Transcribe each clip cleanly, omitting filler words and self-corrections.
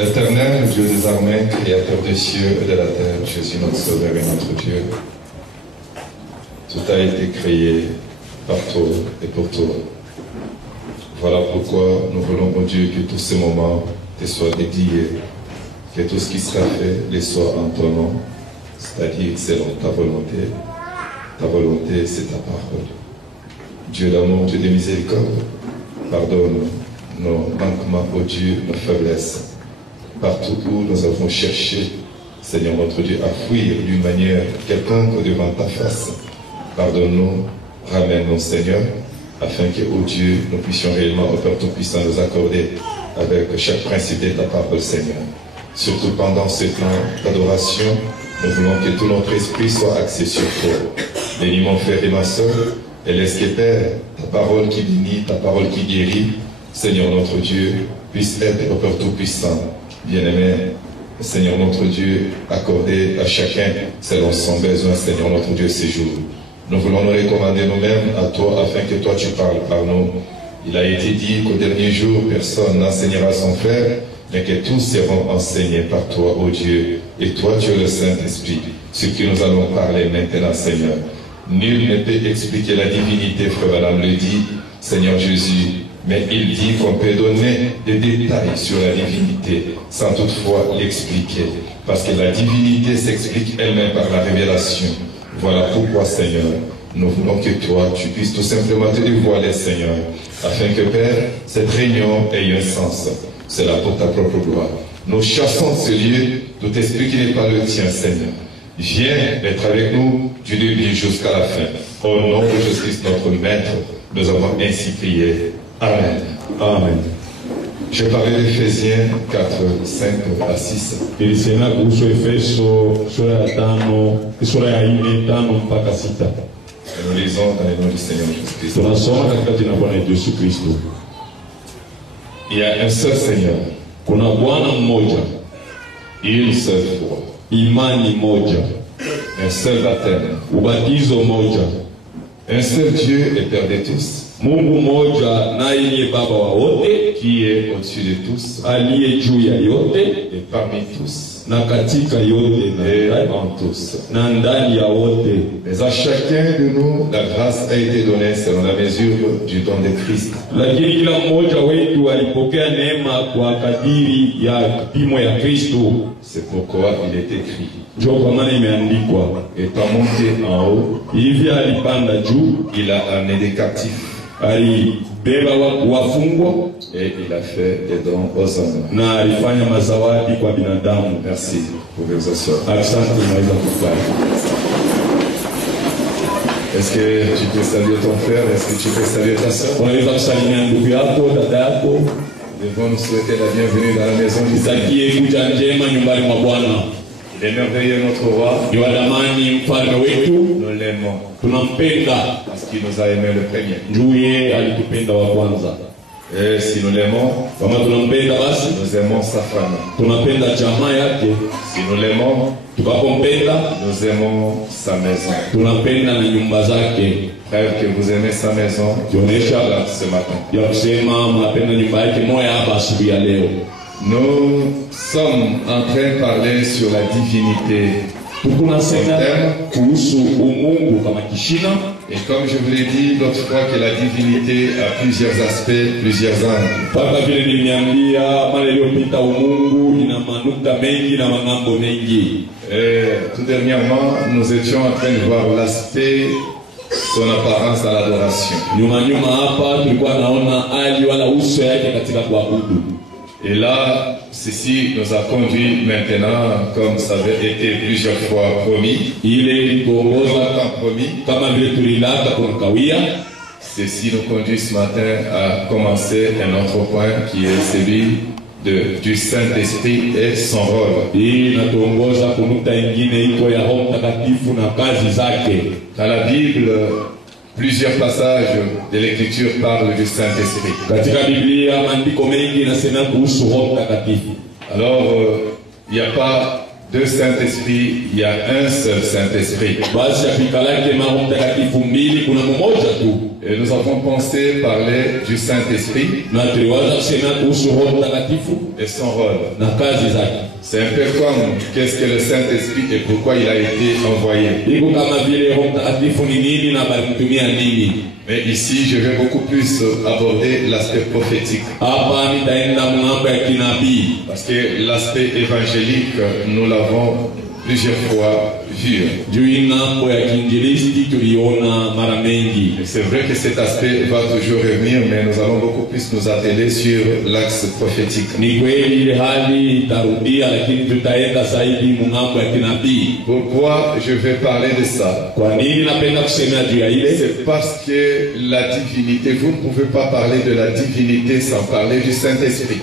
Éternel, Dieu des armées, créateur des cieux et de la terre, Jésus notre Sauveur et notre Dieu, tout a été créé par toi et pour toi. Voilà pourquoi nous voulons, mon Dieu, que tous ces moments te soient dédiés, que tout ce qui sera fait les soit en ton nom, c'est-à-dire selon ta volonté. Ta volonté, c'est ta parole. Dieu d'amour, Dieu de miséricorde, pardonne nos manquements, ô Dieu, nos faiblesses. Partout où nous avons cherché, Seigneur notre Dieu, à fuir d'une manière quelconque devant ta face, pardonne-nous, ramène-nous, Seigneur, afin que, ô Dieu, nous puissions réellement, au Père Tout-Puissant, nous accorder avec chaque principe de ta parole, Seigneur. Surtout pendant ce temps d'adoration, nous voulons que tout notre esprit soit axé sur toi. Bénis mon frère et ma soeur, et laisse que, Père, ta parole qui bénit, ta parole qui guérit, Seigneur notre Dieu, puisse être au Père Tout-Puissant. Bien-aimé, Seigneur notre Dieu, accordé à chacun selon son besoin, Seigneur notre Dieu, ces jours. Nous voulons nous recommander nous-mêmes à toi, afin que toi tu parles par nous. Il a été dit qu'au dernier jour, personne n'enseignera son frère, mais que tous seront enseignés par toi, ô Dieu. Et toi, tu es le Saint-Esprit, ce que nous allons parler maintenant, Seigneur. Nul ne peut expliquer la divinité, frère Madame le dit, Seigneur Jésus. Mais il dit qu'on peut donner des détails sur la divinité sans toutefois l'expliquer. Parce que la divinité s'explique elle-même par la révélation. Voilà pourquoi, Seigneur, nous voulons que toi, tu puisses tout simplement te dévoiler, Seigneur, afin que, Père, cette réunion ait un sens. C'est là pour ta propre gloire. Nous chassons ce lieu, tout esprit qui n'est pas le tien, Seigneur. Viens être avec nous du début jusqu'à la fin. Au nom de Jésus-Christ, notre Maître, nous avons ainsi prié. Amen. Amen. Je parlais d'Éphésiens 4, 5 à 6. Nous lisons dans le nom du Seigneur Jésus-Christ. Il y a un seul Seigneur. Une seule foi. Un seul baptême. Un seul Dieu et Père de tous. Mungu moja naye ni baba wa wote, qui est au-dessus de tous, aliye juu ya yote, et parmi tous, na katika yote, et en tous, na ndani ya wote. Mais à chacun de nous, la grâce a été donnée selon la mesure du don de Christ. Lakini kila mmoja wetu alipokea neema kwa kadiri ya kipimo ya Kristo. C'est pourquoi il est écrit. Ndio kwa maana imeandikwa, étant monté en haut, hivi alipanda juu, il a amené des captifs. Alibeba wafungwa, et il a fait des dons aux hommes. Na alifanya mazawadi kwa binadamu. Merci pour vos assoirs. Asante, tunaweza kukaa. Est-ce que tu peux saluer ton frère? Est-ce que tu peux saluer ta soeur? Unaweza kusalimia ndugu yako, dada yako. Devons nous souhaiter la bienvenue dans la maison du Seigneur. Kuja njema nyumbani mwa Bwana. Il est merveilleux notre roi. Ni wadamani mfalme wetu. Nous l'aimons. Tunampenda parce qu'il nous a aimé le premier. Ndiye alitupenda wa kwanza. Et si nous l'aimons, kama tunampenda basi nous aimons sa femme. Tunapenda jamaa yake. Si nous l'aimons, tukapompenda, nous aimons sa maison. Tunapenda na nyumba zake. Frère, que vous aimez sa maison, tuonesha ce matin. Ya kusema mnapenda nyumba yake moja hapa asubuhi ya leo. Nous sommes en train de parler sur la divinité. Et comme je vous l'ai dit l'autre fois que la divinité a plusieurs aspects, plusieurs angles. Et tout dernièrement, nous étions en train de voir l'aspect, son apparence à l'adoration. Et là, ceci nous a conduit maintenant, comme ça avait été plusieurs fois promis. Ceci nous conduit ce matin à commencer un autre point qui est celui du Saint-Esprit et son rôle. Dans la Bible, plusieurs passages de l'Écriture parlent du Saint-Esprit. Alors, il n'y a pas deux Saint-Esprit, il y a un seul Saint-Esprit. Et nous avons pensé parler du Saint-Esprit et son rôle. C'est un peu comme qu'est-ce que le Saint-Esprit et pourquoi il a été envoyé. Mais ici, je vais beaucoup plus aborder l'aspect prophétique. Parce que l'aspect évangélique, nous l'avons plusieurs fois vu. C'est vrai que cet aspect va toujours revenir, mais nous allons beaucoup plus nous atteler sur l'axe prophétique. Pourquoi je vais parler de ça? C'est parce que la divinité, vous ne pouvez pas parler de la divinité sans parler du Saint-Esprit.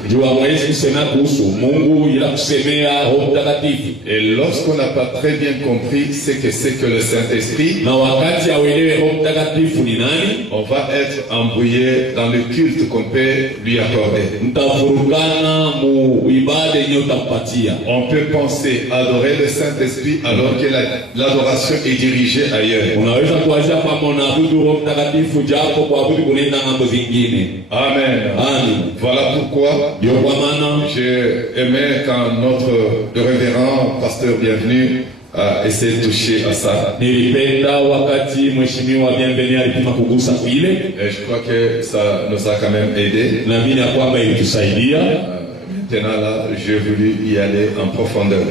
Et lorsqu'on n'a pas très bien compris ce que c'est que le Saint-Esprit, on va être embrouillé dans le culte qu'on peut lui accorder. On peut penser adorer le Saint-Esprit alors que l'adoration est dirigée ailleurs. Amen. Voilà pourquoi j'ai aimé quand notre révérend pasteur bienvenu a essayé de toucher à ça. Et je crois que ça nous a quand même aidé. Maintenant là, j'ai voulu y aller en profondeur.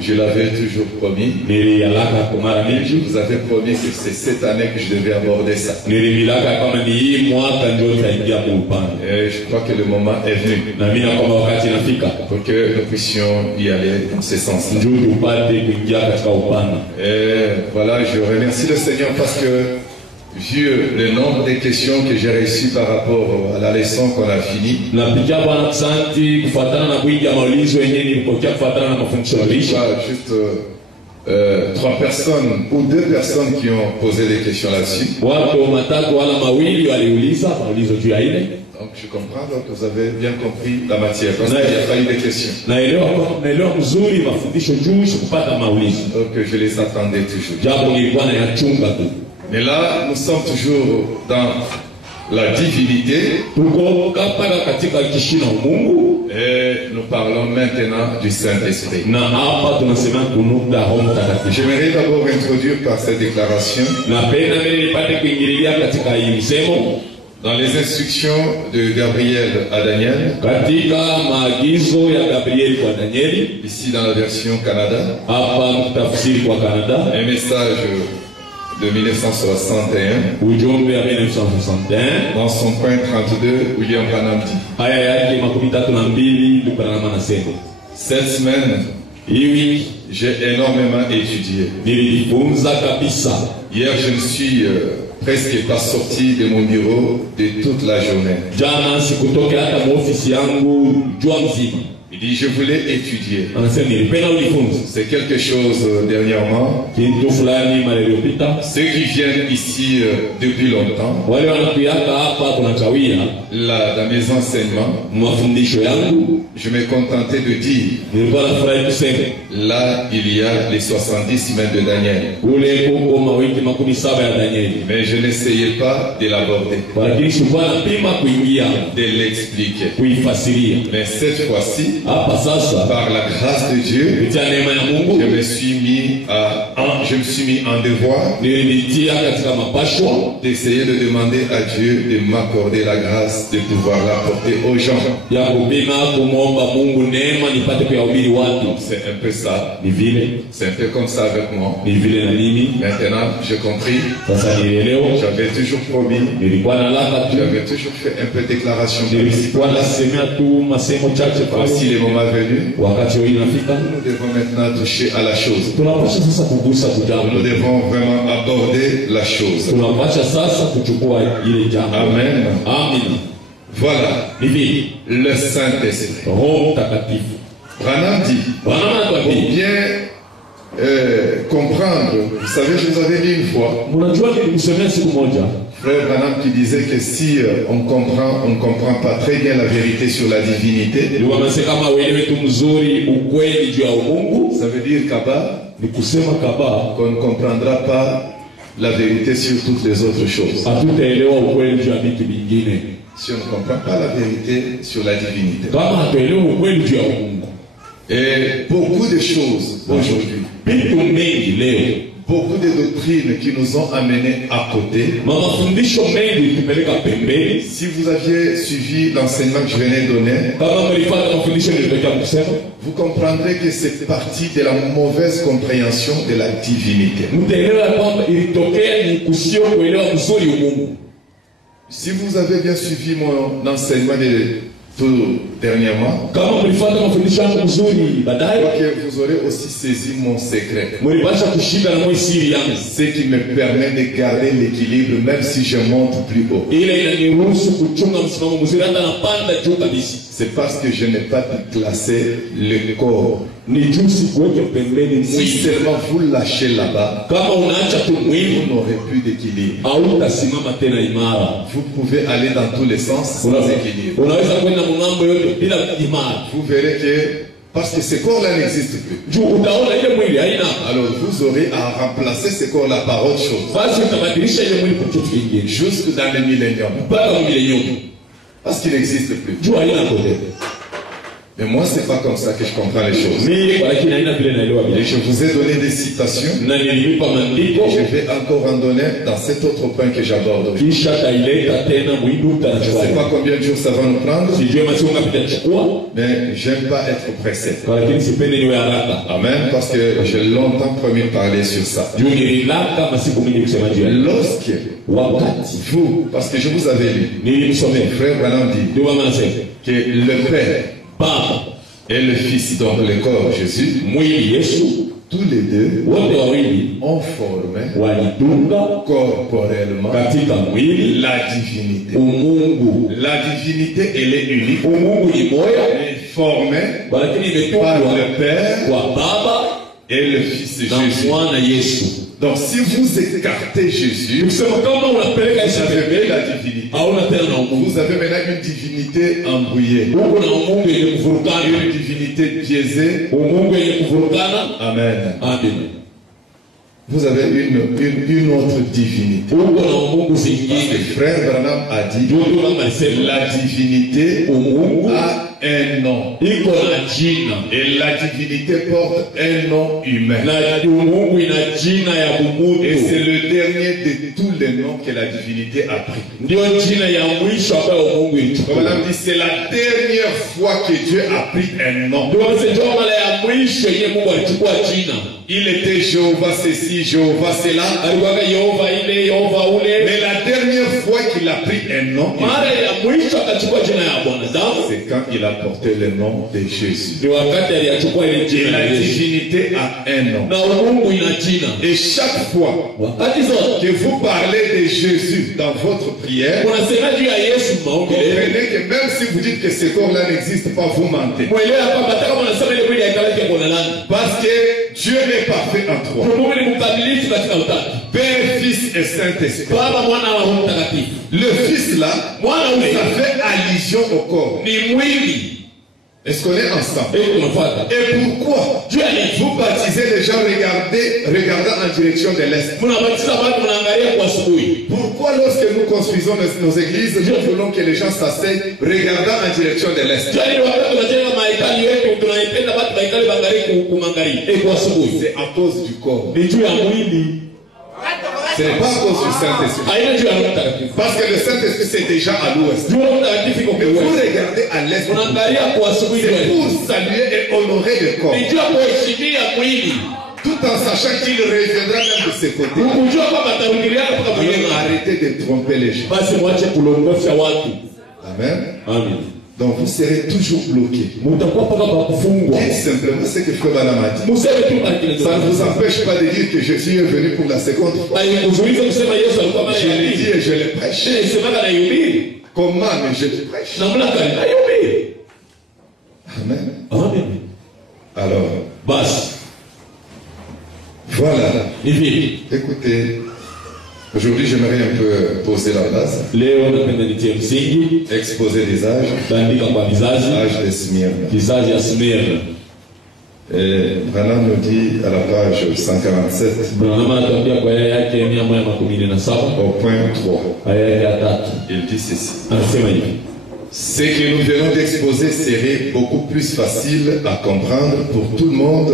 Je l'avais toujours promis. Je vous avais promis que c'est cette année que je devais aborder ça. Et je crois que le moment est venu pour que nous puissions y aller dans ce sens-là. Et voilà, je remercie le Seigneur parce que vu le nombre de questions que j'ai reçues par rapport à la leçon qu'on a finie, juste 3 personnes ou 2 personnes qui ont posé des questions là-dessus. Donc je comprends, donc vous avez bien compris la matière, parce qu'il n'y a pas eu de questions. Donc je les attendais toujours. Mais là, nous sommes toujours dans la divinité. Et nous parlons maintenant du Saint-Esprit. J'aimerais d'abord introduire par cette déclaration dans les instructions de Gabriel à Daniel, ici dans la version Canada, un message de 1961, dans son point 32, William Branham dit: cette semaine, j'ai énormément étudié. Hier, je ne suis presque pas sorti de mon bureau de toute la journée. Il dit, je voulais étudier. C'est quelque chose dernièrement. Ceux qui viennent ici depuis longtemps, là, dans mes enseignements, je me contentais de dire, là, il y a les 70 semaines de Daniel. Mais je n'essayais pas de l'aborder, de l'expliquer. Mais cette fois-ci, par la grâce de Dieu, je me suis mis en devoir d'essayer de demander à Dieu de m'accorder la grâce de pouvoir l'apporter aux gens. C'est un peu ça. C'est un peu comme ça avec moi. Maintenant, j'ai compris. J'avais toujours promis. J'avais toujours fait un peu de déclaration. Voici le moment venu. Nous devons maintenant toucher à la chose. Nous devons vraiment aborder la chose. Amen. Voilà. Le Saint-Esprit. Branham dit, pour bien comprendre, vous savez, je vous avais dit une fois, il Frère Branham qui disait que si on ne comprend pas très bien la vérité sur la divinité, ça veut dire qu'on ne comprendra pas la vérité sur toutes les autres choses. Si on ne comprend pas la vérité sur la divinité. Et beaucoup de choses aujourd'hui, beaucoup de doctrines qui nous ont amenés à côté. Si vous aviez suivi l'enseignement que je venais de donner, vous comprendrez que c'est parti de la mauvaise compréhension de la divinité. Si vous avez bien suivi mon enseignement tout dernièrement, je crois que vous aurez aussi saisi mon secret. Ce qui me permet de garder l'équilibre même si je monte plus haut. C'est parce que je n'ai pas classé le corps. Si seulement vous lâchez là-bas, vous n'aurez plus d'équilibre. Vous pouvez aller dans tous les sens sans équilibre. Vous verrez que, parce que ce corps-là n'existe plus, alors vous aurez à remplacer ce corps-là par autre chose. Jusque dans le millénium. Parce qu'il n'existe plus. Mais moi, c'est pas comme ça que je comprends les choses. Et je vous ai donné des citations. Je vais encore en donner dans cet autre point que j'aborde aujourd'hui. Je ne sais pas combien de jours ça va nous prendre. Mais j'aime pas être pressé. Amen. Parce que j'ai longtemps promis de parler sur ça. Lorsque vous, parce que je vous avais lu, frère Branham dit que le Père et le Fils, donc le corps Jésus, tous les deux ont formé corporellement la divinité. La divinité, elle est unique, elle est formée par le Père et le Fils Jésus. Donc si vous écartez Jésus, vous avez la divinité. Vous avez maintenant une divinité embrouillée, une divinité biaisée. Amen. Vous avez une autre divinité. Parce que frère Branham a dit la divinité a un nom. Et la divinité porte un nom humain. Et c'est le dernier de tous les noms que la divinité a pris. Branham dit c'est la dernière fois que Dieu a pris un nom. Il était Jéhovah ceci, Jéhovah cela. Mais la dernière fois qu'il a pris un nom, c'est quand il a porté le nom de Jésus. Et la divinité a un nom. Et chaque fois que vous parlez de Jésus dans votre prière, comprenez que même si vous dites que ce corps-là n'existe pas, vous mentez. Parce que Dieu n'est pas fait en trois. Père, Fils et Saint-Esprit. Le Fils là, ça fait allusion au corps. Est-ce qu'on est ensemble? Et pourquoi vous baptisez les gens regardant en direction de l'Est? Pourquoi lorsque nous construisons nos églises, nous voulons que les gens s'asseyent regardant en direction de l'Est? C'est à cause du corps. Ce n'est pas à cause du Saint-Esprit. Parce que le Saint-Esprit c'est déjà à l'ouest. Mais vous regardez à l'est. C'est pour saluer et honorer le corps. Tout en sachant qu'il reviendra même de ses côtés. Alors arrêtez de tromper les gens. Amen. Amen. Donc vous serez toujours bloqué. Dites simplement ce que Frère Branham a dit. Ça ne vous empêche pas de dire que Jésus est venu pour la seconde fois. Je l'ai dit et je le prêche. Comment mais je le prêche. Amen. Alors, voilà. Écoutez, Aujourd'hui, j'aimerais un peu poser la base, Leo napenda nitie msingi, exposer des âges, taandika kwa vizazi, âge de Smyrne. vizazi ya Smyrna. Et Branham nous dit à la page 147, Branham anatuambia kwa aya yake 117 au point 3, aya yake ya 3. il dit ceci. Anasema hivi: Ce que nous venons d'exposer serait beaucoup plus facile à comprendre pour tout le monde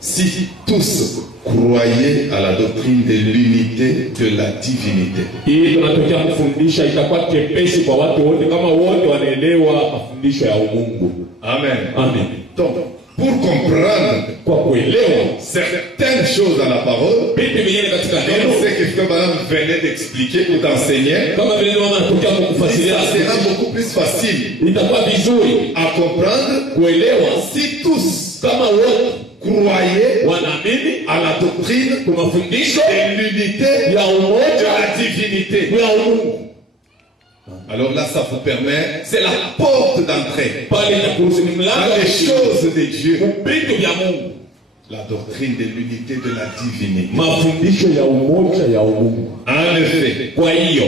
si tous croyaient à la doctrine de l'unité de la divinité. hii tunatokea kufundisha itakuwa kepesi kwa watu wote kama wote wanaelewa mafundisho ya Mungu. Amen. Amen. Donc, pour comprendre Kwa kuelewa certaines choses dans la parole, vitu vingine katika comme neno, ce que Frère Branham venait d'expliquer ou d'enseigner, kama vile mama anatokea ça kukufasiria, sera beaucoup plus facile itakuwa vizuri à comprendre kuelewa si tous kama wote croyaient wanaamini à la doctrine kwa mafundisho de l'unité ya de umoja la divinité. ya Mungu. Alors là, ça vous permet, c'est la porte d'entrée Pale itakuruhusu ni mlango dans wa les choses de Dieu, vitu vya Mungu, la doctrine de l'unité de la divinité. mafundisho ya umoja ya Mungu. En effet, Kwa hiyo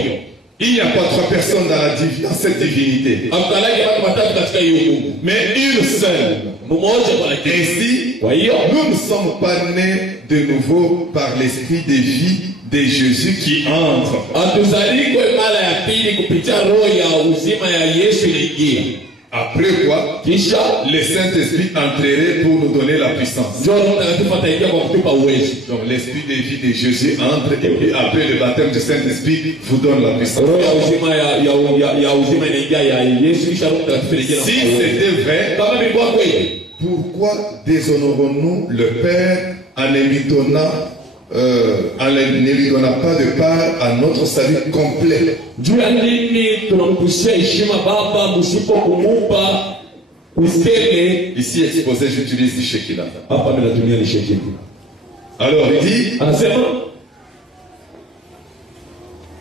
il n'y a pas trois personnes dans cette divinité, amkalaki watu watatu katika hiyo Mungu, mais une seule. mmoja kwa lakini. Ainsi, Kwa hiyo nous ne sommes pas nés de nouveau par l'esprit de vie de Jésus qui entre. hatuzalikwe mara ya pili kupitia roho ya uzima ya Yesu inaingia. Après quoi, Kisha le Saint-Esprit entrerait pour nous donner la puissance. ndio Roho Mtakatifu ataingia kwa kutupa uwezo. Donc l'esprit de vie de Jésus entre et puis après le baptême du Saint-Esprit vous donne la puissance. Roho ya uzima ya uzima inaingia ya Yesu, kisha Roho Mtakatifu inaingia. Si c'était vrai, Kama ilikuwa kweli, pourquoi déshonorons-nous le Père en ne lui donnant pas de part à notre salut complet? juu ya nini tunamkushia heshima Baba msipo kumupa useme? Ici exposé, j'utilise Shekinah. Hapa mimi natumia ni shekeli. Alors il dit, Anasema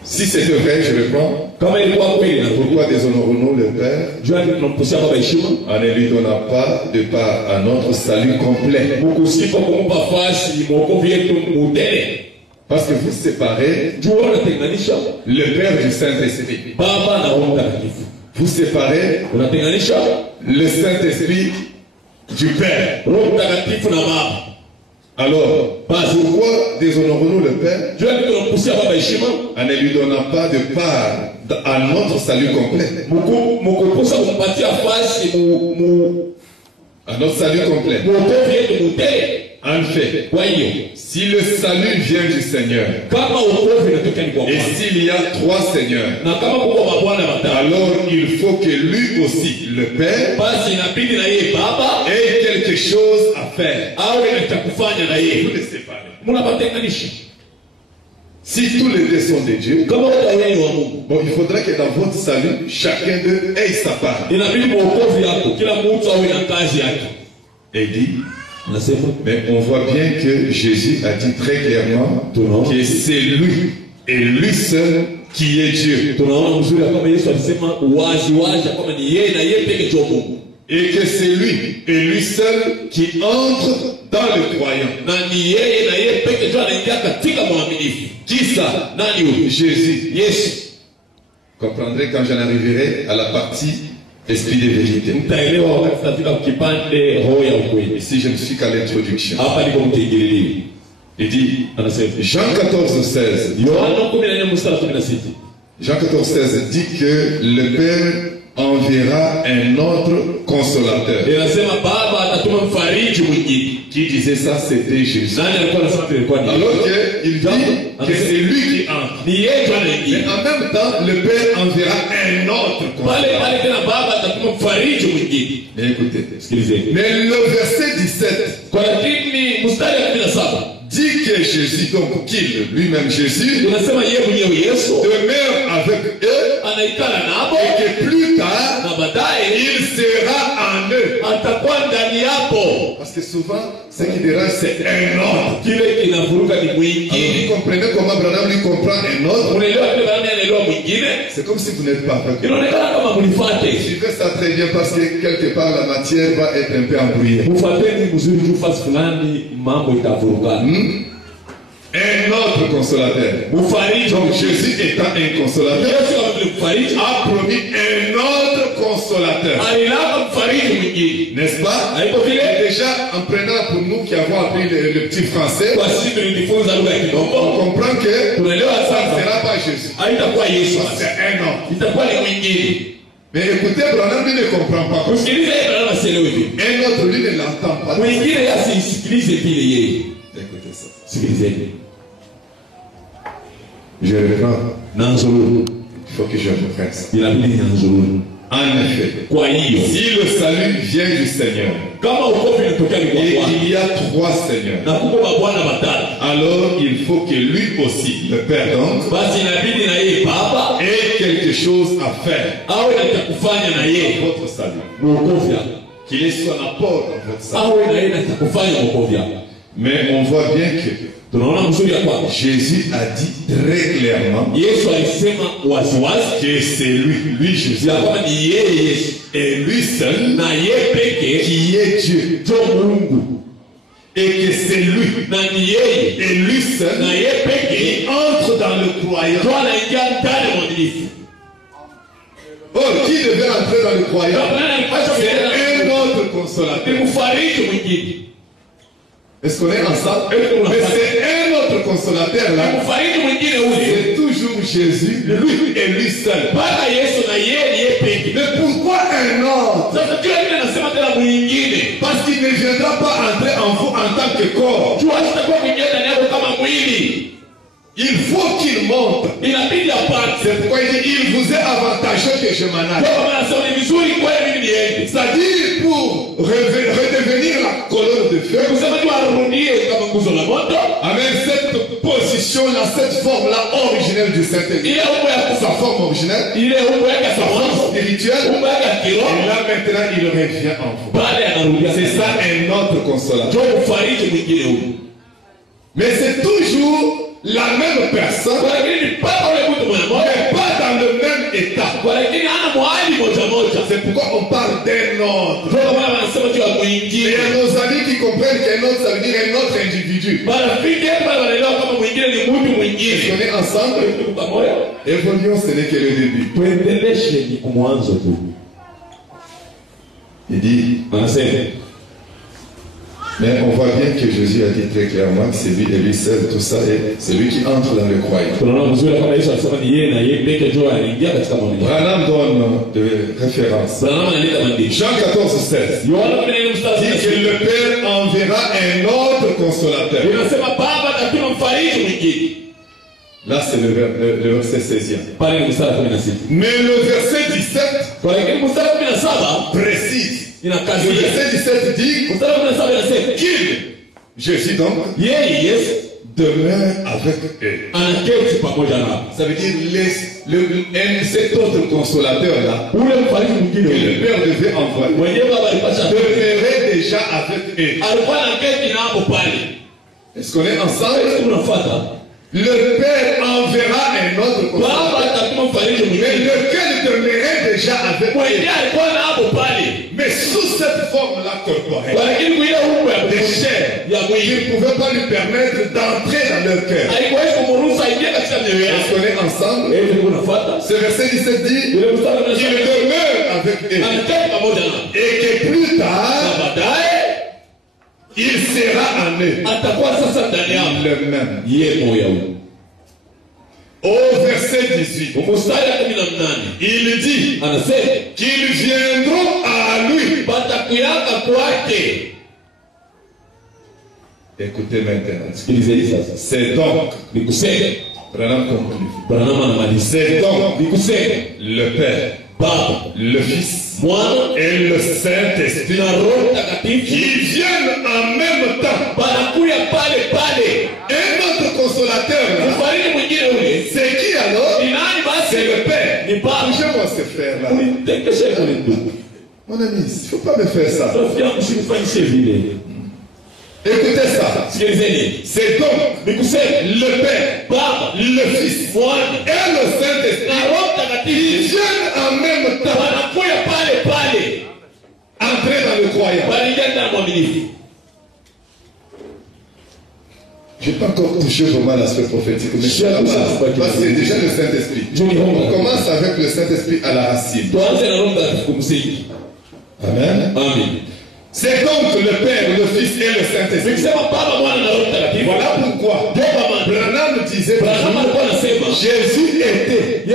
si c'était vrai, je reprends, kama ilikuwa kweli, na pourquoi déshonorons-nous le Père juu ya nini tunamkushia Baba heshima en ne lui donnant pas de part à notre salut complet? mkusipo kumupa fasi mwokovu yetu mutele? Parce que vous séparez Juu unatenganisha le Père du Saint-Esprit. Baba na Roho Mtakatifu, Vous séparez unatenganisha le Saint-Esprit du Père. Roho Mtakatifu na Baba. Alors, pourquoi déshonorons-nous le Père Juu ya nini tunamkushia Baba heshima en ne lui donnant pas de part à notre salut complet? mkukosa kumpatia fasi À notre salut complet. mwokovu yetu mutele? En fait, Kwa hiyo si le salut vient du Seigneur, kama wokovu inatoka ni kwa et Bwana, s'il y a trois seigneurs, na kama kuko mabwana watatu, alors il faut que lui aussi, le Père, basi inabidi na yeye Baba ait quelque chose à faire. awe na cha kufanya na Vous yeye. les séparez. Mnawatenganisha Si tous les deux sont de Dieu, kama wote wawili wa Mungu, bon, il faudra que dans votre salut, chacun d'eux ait sa part. inabidi mwokovu yako kila mtu awe na kazi yake. Et il dit, Nasema mais on voit bien que Jésus a dit très clairement que c'est lui et lui seul qui est Dieu. tunaona mzuri kama Yesu alisema wazi wazi kama ni yeye na yeye pekee ndio Mungu, Et que c'est lui et lui seul qui entre dans le croyant. na ni yeye na yeye pekee ndio anaingia katika mwaminifu. Qui ça? Nani huyo? Jésus. Yesu. Comprendrez quand j'en arriverai à la partie esprit de vérité. Mtaelewa wakati tutafika kipande roho ya ukweli. Ici, je ne suis qu'à l'introduction. Hapa niko mtingilili. Il dit, Anasema Jean 14,16. Yohana 14:16. Jean 14,16 dit que le Père enverra un autre consolateur. Inasema Baba atatuma mfariji mwingine. Qui disait ça? C'était Jésus. Nani alikuwa anasema ilikuwa ni? Alors qu'il dit que c'est lui qui entre. Ni yeye ndio Mais anaingia. en même temps, le Père enverra un autre Pale consolateur. pale tena Baba atatuma mfariji mwingine. Mais écoutez, Sikilizeni. mais le verset 17 Kwa lakini mstari wa 17 dit que Jésus, donc qu'il, lui-même Jésus, unasema yeye mwenyewe Yesu demeure avec eux anaikala nabo et que plus tard, na baadaye il sera en eux. atakuwa ndani yapo. Parce que souvent, ce qui dérange, c'est un autre. Kile kinavuruga ni Alors, vous mwingine. comprenez comment Branham lui comprend un autre? Unaelewa vile Bwana anaelewa mwingine? C'est comme si vous n'êtes pas avec eux. Inaonekana kama mlifuate. Suivez ça très bien parce que quelque part la matière va être un peu embrouillée. Mfuateni mzuri juu fasi fulani mambo itavurugana. Un autre consolateur. Donc Jésus étant un consolateur a promis un autre consolateur. N'est-ce pas? Et déjà, en prenant pour nous qui avons appris le petit français, donc on comprend que ça ne sera pas Jésus. C'est un autre. Mais écoutez, Branham lui ne comprend pas. Un autre lui ne l'entend pas. Écoutez ça. Je reprends. Il faut que je reprenne ça. En effet, si le salut vient du Seigneur et qu'il y a trois seigneurs, alors il faut que lui aussi, le Père donc, ait quelque chose à faire dans votre salut. Qu'il ait son apport dans votre salut. Mais on voit bien que Jésus a dit très clairement que c'est lui Jésus, et lui seul qui est Dieu, et que c'est lui et lui seul qui entre dans le croyant. Oh, qui devait entrer dans le croyant? C'est un autre consolateur. Est-ce qu'on est ensemble? Mais c'est un autre consolateur là. C'est toujours Jésus, lui et lui seul. Mais pourquoi un autre? Parce qu'il ne viendra pas entrer en vous en tant que corps. Il faut qu'il monte. C'est pourquoi il dit il vous est avantageux que je m'en aille. C'est-à-dire pour redevenir la colonne de feu. Amen. Cette position-là, cette forme-là originelle du Saint-Esprit, sa forme originelle, sa forme spirituelle, et là maintenant il revient en vous. C'est ça un autre consolateur. Mais c'est toujours la même personne, mais pas dans le même état. C'est pourquoi on parle d'un autre. Il y a nos amis qui comprennent qu'un autre, ça veut dire un autre individu. Est-ce qu'on est ensemble? Évoluons, ce n'est que le début. Il dit, mais on voit bien que Jésus a dit très clairement que c'est lui et lui seul, tout ça, et c'est lui qui entre dans le croyant. Branham donne de référence. Jean 14, 16. Dit que le Père enverra un autre consolateur. Là, c'est le verset 16e. Mais le verset 17 précise. Le verset 17 dit qu'il, Jésus donc, demeure avec eux. Ça veut dire cet autre consolateur-là, que le Père devait envoyer, demeurait déjà avec eux. Est-ce qu'on est ensemble? Le Père enverra un autre consolateur, mais lequel demeurait déjà avec eux. Mais sous cette forme-là corporelle, de chair, ils ne pouvaient pas lui permettre d'entrer dans leur cœur. Est-ce qu'on est ensemble? Ce verset 17 dit qu'il demeure avec eux et que plus tard, il sera en eux le même. Au verset 18, il dit qu'ils viendront à lui. Écoutez maintenant. C'est donc, Branham conclut, c'est donc le Père, le Fils et le Saint-Esprit qui viennent en même temps. Un autre consolateur là, c'est qui alors? C'est le Père. Bougez-moi ce frère là. Mon ami, il ne faut pas me faire ça. Écoutez ça. C'est donc le Père, le Fils et le Saint-Esprit qui viennent en même temps entrer dans le croyant. Je n'ai pas encore touché vraiment l'aspect prophétique, mais c'est la base. Parce que c'est déjà le Saint-Esprit. On commence avec le Saint-Esprit à la racine. Amen. C'est donc le Père, le Fils et le Saint-Esprit. Voilà pourquoi Branham disait Jésus était à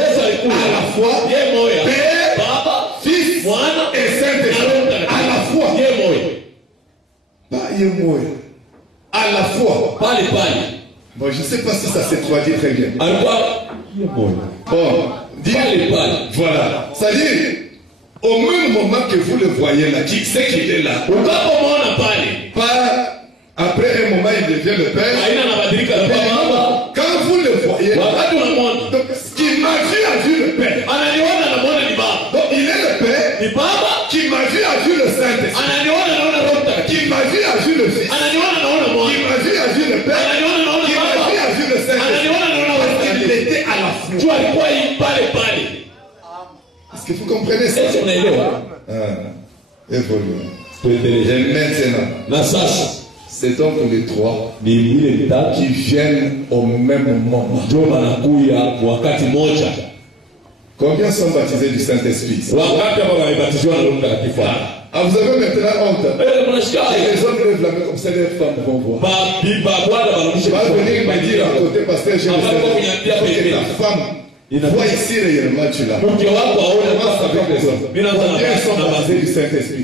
la fois Père, Fils et Saint-Esprit. À la fois. Pas Yemoy. À la fois. Bon, je ne sais pas si ça s'est traduit très bien. Bon, voilà. C'est-à-dire, au même moment que vous le voyez là, qui sait qu'il est là. Pas après un moment, il devient le Père. Quand vous le voyez, donc, ce qui m'a vu a vu le Père. Donc, il est le Père. Qui m'a vu a vu le Saint-Esprit. Qui m'a vu a vu le Fils. Qui m'a vu a vu le Père. Qui m'a vu a vu le Saint-Esprit. Il était à la fois. Est-ce que vous comprenez ça? Évoluons. Et maintenant, c'est donc les trois qui viennent au même moment. Combien sont baptisés du Saint-Esprit? Ah, vous avez maintenant honte. Et les hommes lèvent la main comme ça, les femmes vont voir. Va venir me dire à côté, parce que j'ai le Saint-Esprit. Que ta femme voit ici réellement, tu l'as. Commence avec les hommes. Combien sont baptisés du Saint-Esprit?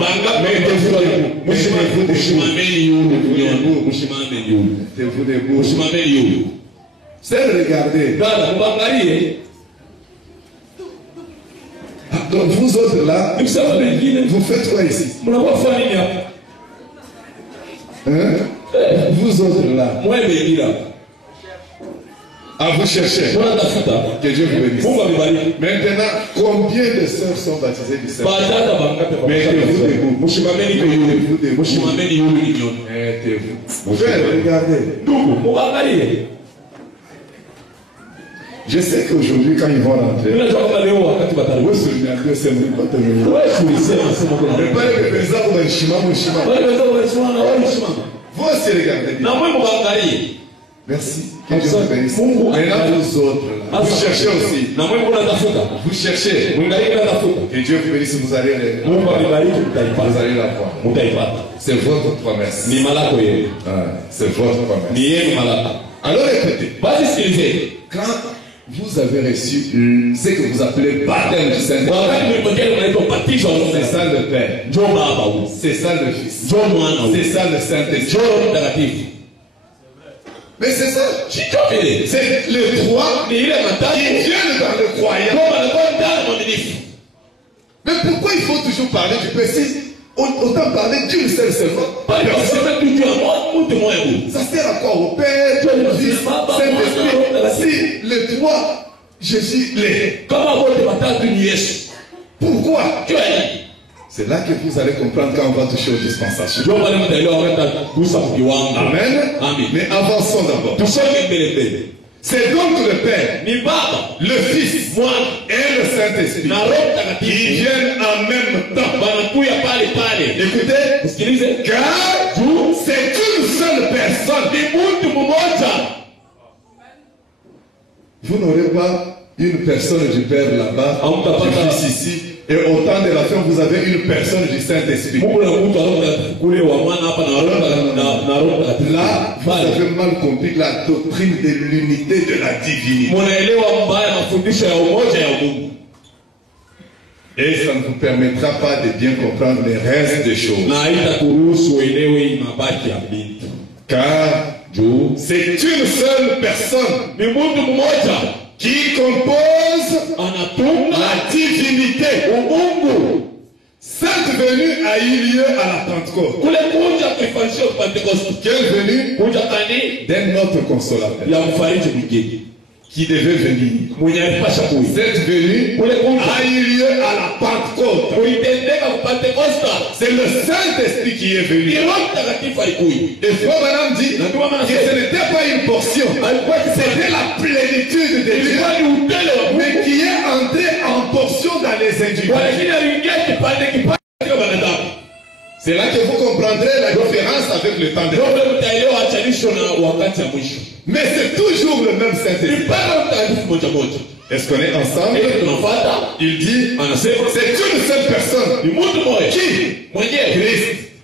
Mettez-vous debout. C'est de regarder. Donc vous autres là, vous faites quoi ici? Hein? Vous autres là. À vous chercher. Que Dieu vous bénisse. Maintenant, combien de sœurs sont baptisées du Saint-Esprit? Mettez-vous debout. Mettez-vous. Regardez. Je sais qu'aujourd'hui, quand ils vont rentrer, vous souvenez un peu, c'est mon côté. Mais pas le président ou un chima. Vous aussi, regardez bien. Merci. Que Dieu vous bénisse. Maintenant, vous autres, vous cherchez aussi. Vous cherchez. Que Dieu vous bénisse, vous allez la voir. C'est votre promesse. C'est votre promesse. Alors écoutez. Quand vous avez reçu ce que vous appelez baptême du Saint-Esprit, c'est ça le Père, c'est ça le Fils, c'est ça le Saint-Esprit. Mais c'est ça, c'est les trois qui viennent dans le croyant. Mais pourquoi il faut toujours parler du Père? Autant parler d'une seule seulement. Ça sert à quoi? Au Père, au Fils, Saint-Esprit. Si les trois, Jésus l'est. Pourquoi? C'est là que vous allez comprendre quand on va toucher aux dispensations. Amen. Mais avançons d'abord. C'est donc le Père, le Fils et le Saint-Esprit qui viennent en même temps. Écoutez, car c'est une seule personne. Vous n'aurez pas une personne du Père là-bas, du Fils ici, et au temps de la fin, vous avez une personne du Saint-Esprit. Là, vous avez mal compris la doctrine de l'unité de la divinité. Et ça ne vous permettra pas de bien comprendre les restes des choses. Car c'est une seule personne qui compose la divinité. Cette venue a eu lieu à la Pentecôte. Quelle venue? D'un autre consolateur qui devait venir. Cette venue a eu lieu à la Pentecôte. C'est le Saint-Esprit qui est venu. Et Frère Branham dit que ce n'était pas une portion, c'était la plénitude de Dieu, mais qui est entrée en portion dans les individus. C'est là que vous comprendrez la différence avec le temps de mais c'est toujours le même Saint-Esprit. Est-ce qu'on est ensemble? Il dit, c'est une seule personne. Qui?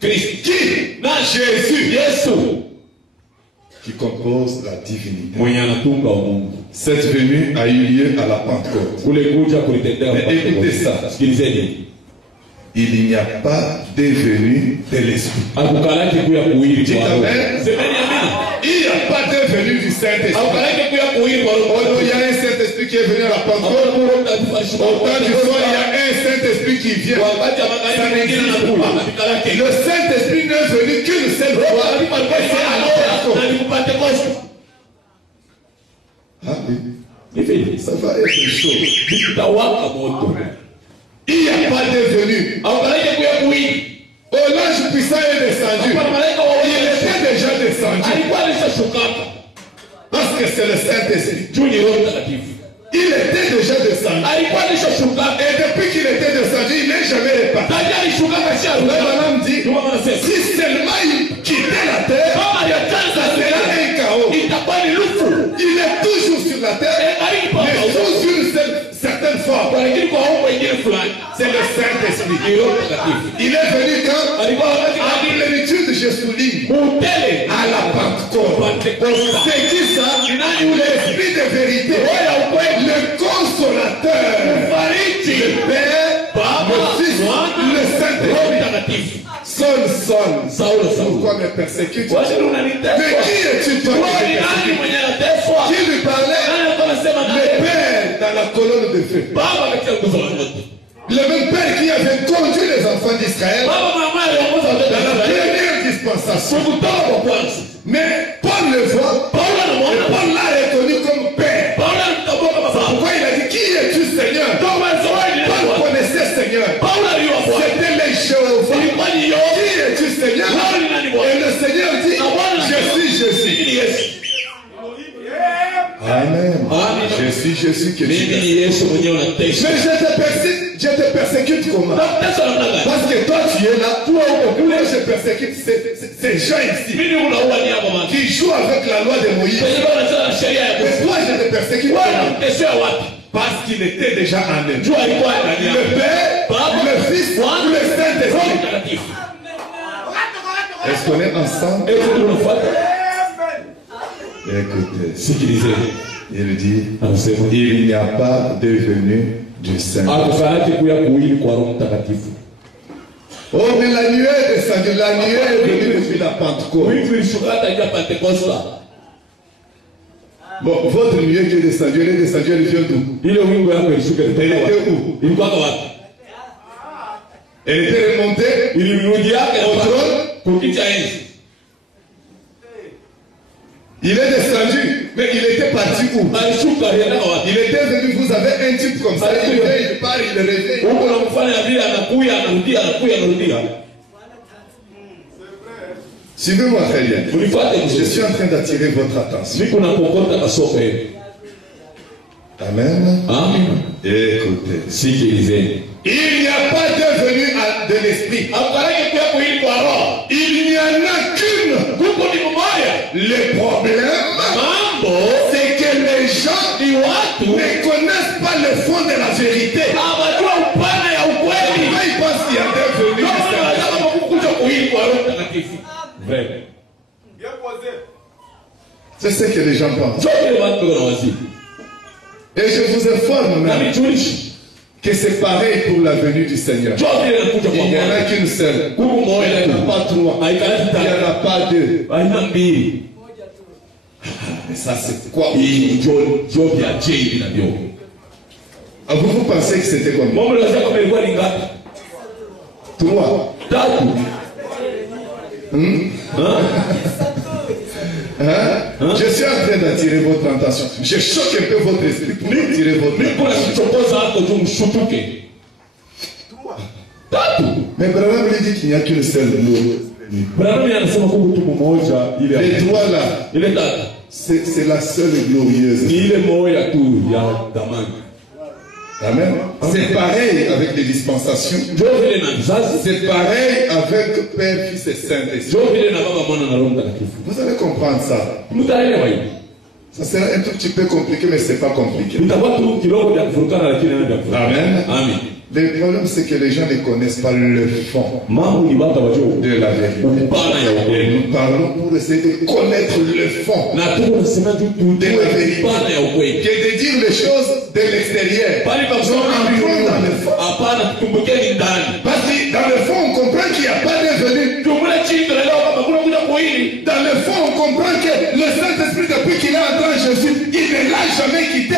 Christ. Qui? Jésus. Qui compose la divinité. Cette venue a eu lieu à la Pentecôte. Mais écoutez ça. Il n'y a pas de venue de l'Esprit. Dites amen. Il n'y a pas de venue du Saint-Esprit. Il y a un Saint-Esprit qui est venu à la Pentecôte. Au temps du soir, il y a un Saint-Esprit qui vient. Ça n'existe pas. Le Saint-Esprit n'est venu qu'une seule fois. Ah oui. Ça va être chaud. Il n'y a pas de venue. Oh, l'ange puissant est descendu. Il était déjà descendu. Parce que c'est le Saint-Esprit. Il était déjà descendu. Et depuis qu'il était descendu, il n'est jamais reparti. Madame dit, si seulement il quittait la terre, ça serait un chaos. Il est toujours sur la terre, mais sous une certaine forme. C'est le Saint-Esprit. Il est venu quand? À plénitude, je souligne. À la Pentecôte. C'est qui ça? L'Esprit de vérité. Le consolateur. Le Père, le Fils, le Saint-Esprit. Saul. Pourquoi me persécutes? Mais qui es-tu toi qui lui parlait? Le Père dans la colonne de feu. Le même Père qui avait conduit les enfants d'Israël dans la première dispensation. Mais Paul le voit, et Paul l'a reconnu comme Père. Pourquoi il a dit, qui es-tu Seigneur? Paul connaissait Seigneur. C'était les Jéhovah. Qui es-tu Seigneur? Et le Seigneur dit, je suis Jésus. Amen. Je suis Jésus que tu es. Mais je te persécute comment? Parce que toi tu es là. Moi je persécute ces gens ici qui jouent avec la loi de Moïse. Mais toi je te persécute comment? Parce qu'il était déjà en eux. Le Père, le Fils, le Saint-Esprit. Est-ce qu'on est ensemble? Écoutez, il dit, il n'y a pas de venue du Saint-Esprit. Oh, mais la nuée est descendue, la nuée est venue depuis la Pentecôte. Bon, votre nuée qui est descendue, elle vient d'où? Elle était où? Elle était remontée au trône. Il est descendu, mais il était parti où? Il était venu, vous avez un type comme ça, il part, il revient. Suivez-moi très bien. Je suis en train d'attirer votre attention. Amen. Écoutez. Il n'y a pas de venue de l'esprit. Il n'y en a qu'une. Le problème, c'est que les gens ne connaissent pas le fond de la vérité. Ils pensent qu'il y a deux venues de Vrai. C'est ce que les gens pensent. Et je vous informe même que c'est pareil pour la venue du Seigneur. Il n'y en a qu'une seule. Il n'y en a pas trois. Il n'y en a pas deux. Mais ça c'est quoi? Vous pensez que c'était comme trois? Je suis en train d'attirer votre attention. Je choque un peu votre esprit pour attirer votre attention. Mais Branham lui dit qu'il n'y a qu'une seule glorieuse. Les trois là, c'est la seule glorieuse. Amen. C'est pareil avec les dispensations. C'est pareil avec Père, Fils et Saint-Esprit. Vous allez comprendre ça. Ça sera un tout petit peu compliqué, mais ce n'est pas compliqué. Amen. Amen. Le problème, c'est que les gens ne connaissent pas le fond de la vérité. Et nous parlons pour essayer de connaître le fond de la vérité. Que de dire les choses de l'extérieur. Nous entrons dans le fond. Parce que dans le fond, on comprend qu'il n'y a pas d'avenir. Dans le fond, on comprend que le Saint-Esprit, depuis qu'il est entré en Jésus, il ne l'a jamais quitté.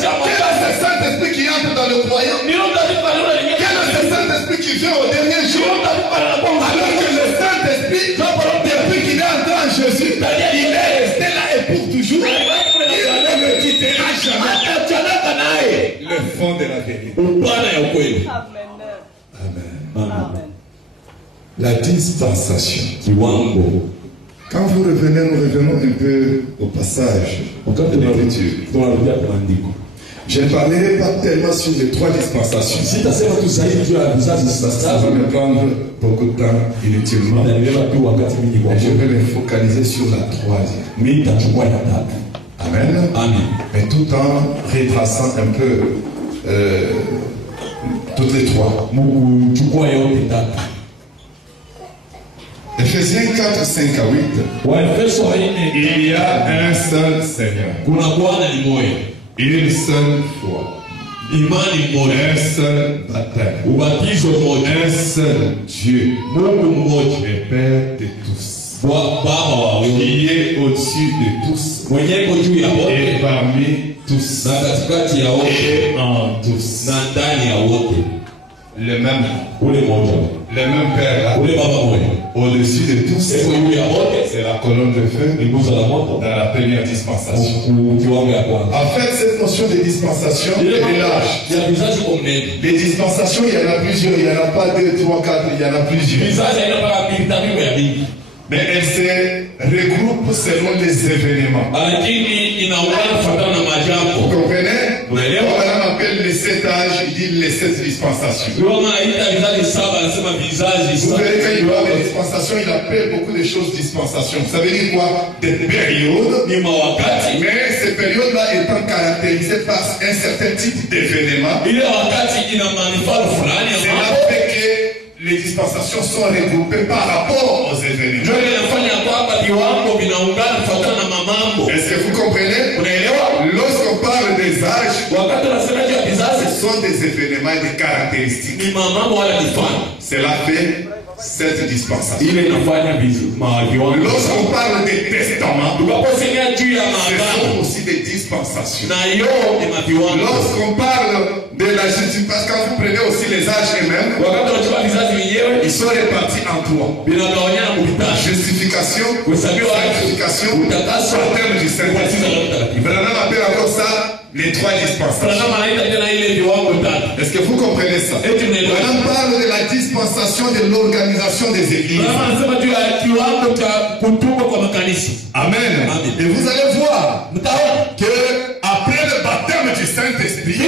Quel est ce Saint-Esprit qui entre dans le croyant? Quel est ce Saint-Esprit qui vient au dernier jour? Alors que le Saint-Esprit, depuis qu'il est entré en Jésus, il est resté là et pour toujours. Il ne le quittera jamais. Le fond de la vérité. Amen. Amen. La dispensation. Quand vous revenez, nous revenons un peu au passage de l'Écriture. Je ne parlerai pas tellement sur les 3 dispensations. Ça va me prendre beaucoup de temps inutilement. Et je vais me focaliser sur la 3e. Amen. Amen. Mais tout en retraçant un peu toutes les 3. Ephésiens 4, 5 à 8. Il y a un seul Seigneur. Une seule foi. Un seul baptême. Un seul Dieu. Le Père de tous. Qui est au-dessus de tous. Et parmi tous. Et en tous. Le même Père au-dessus de tous. C'est la colonne de feu dans la première dispensation. En fait, cette notion de dispensation est large. Les dispensations, il y en a plusieurs. Il n'y en a pas 2, 3, 4, il y en a plusieurs. Mais elles se regroupent selon les événements. Vous comprenez? On appelle les 7 âges, il dit les 7 dispensations. Vous verrez quand il parle de dispensation, il appelle beaucoup de choses dispensation. Ça veut dire quoi? Des périodes. Mais ces périodes-là étant caractérisées par un certain type d'événement. C'est là que les dispensations sont regroupées par rapport aux événements. Est-ce que vous comprenez? Lorsqu'on parle des âges, ce sont des événements et des caractéristiques. Cela fait 7 dispensations. Lorsqu'on parle des testaments, ce sont aussi des dispensations. Lorsqu'on parle de la justice, parce que quand vous prenez aussi les âges eux-mêmes, ils sont répartis en 3. Justification, sanctification, baptême du Saint-Esprit. Branham appelle encore ça les 3 dispensations. Est-ce que vous comprenez ça? Branham parle de la dispensation de l'organisation des églises. Amen. Et vous allez voir que après le baptême du Saint-Esprit,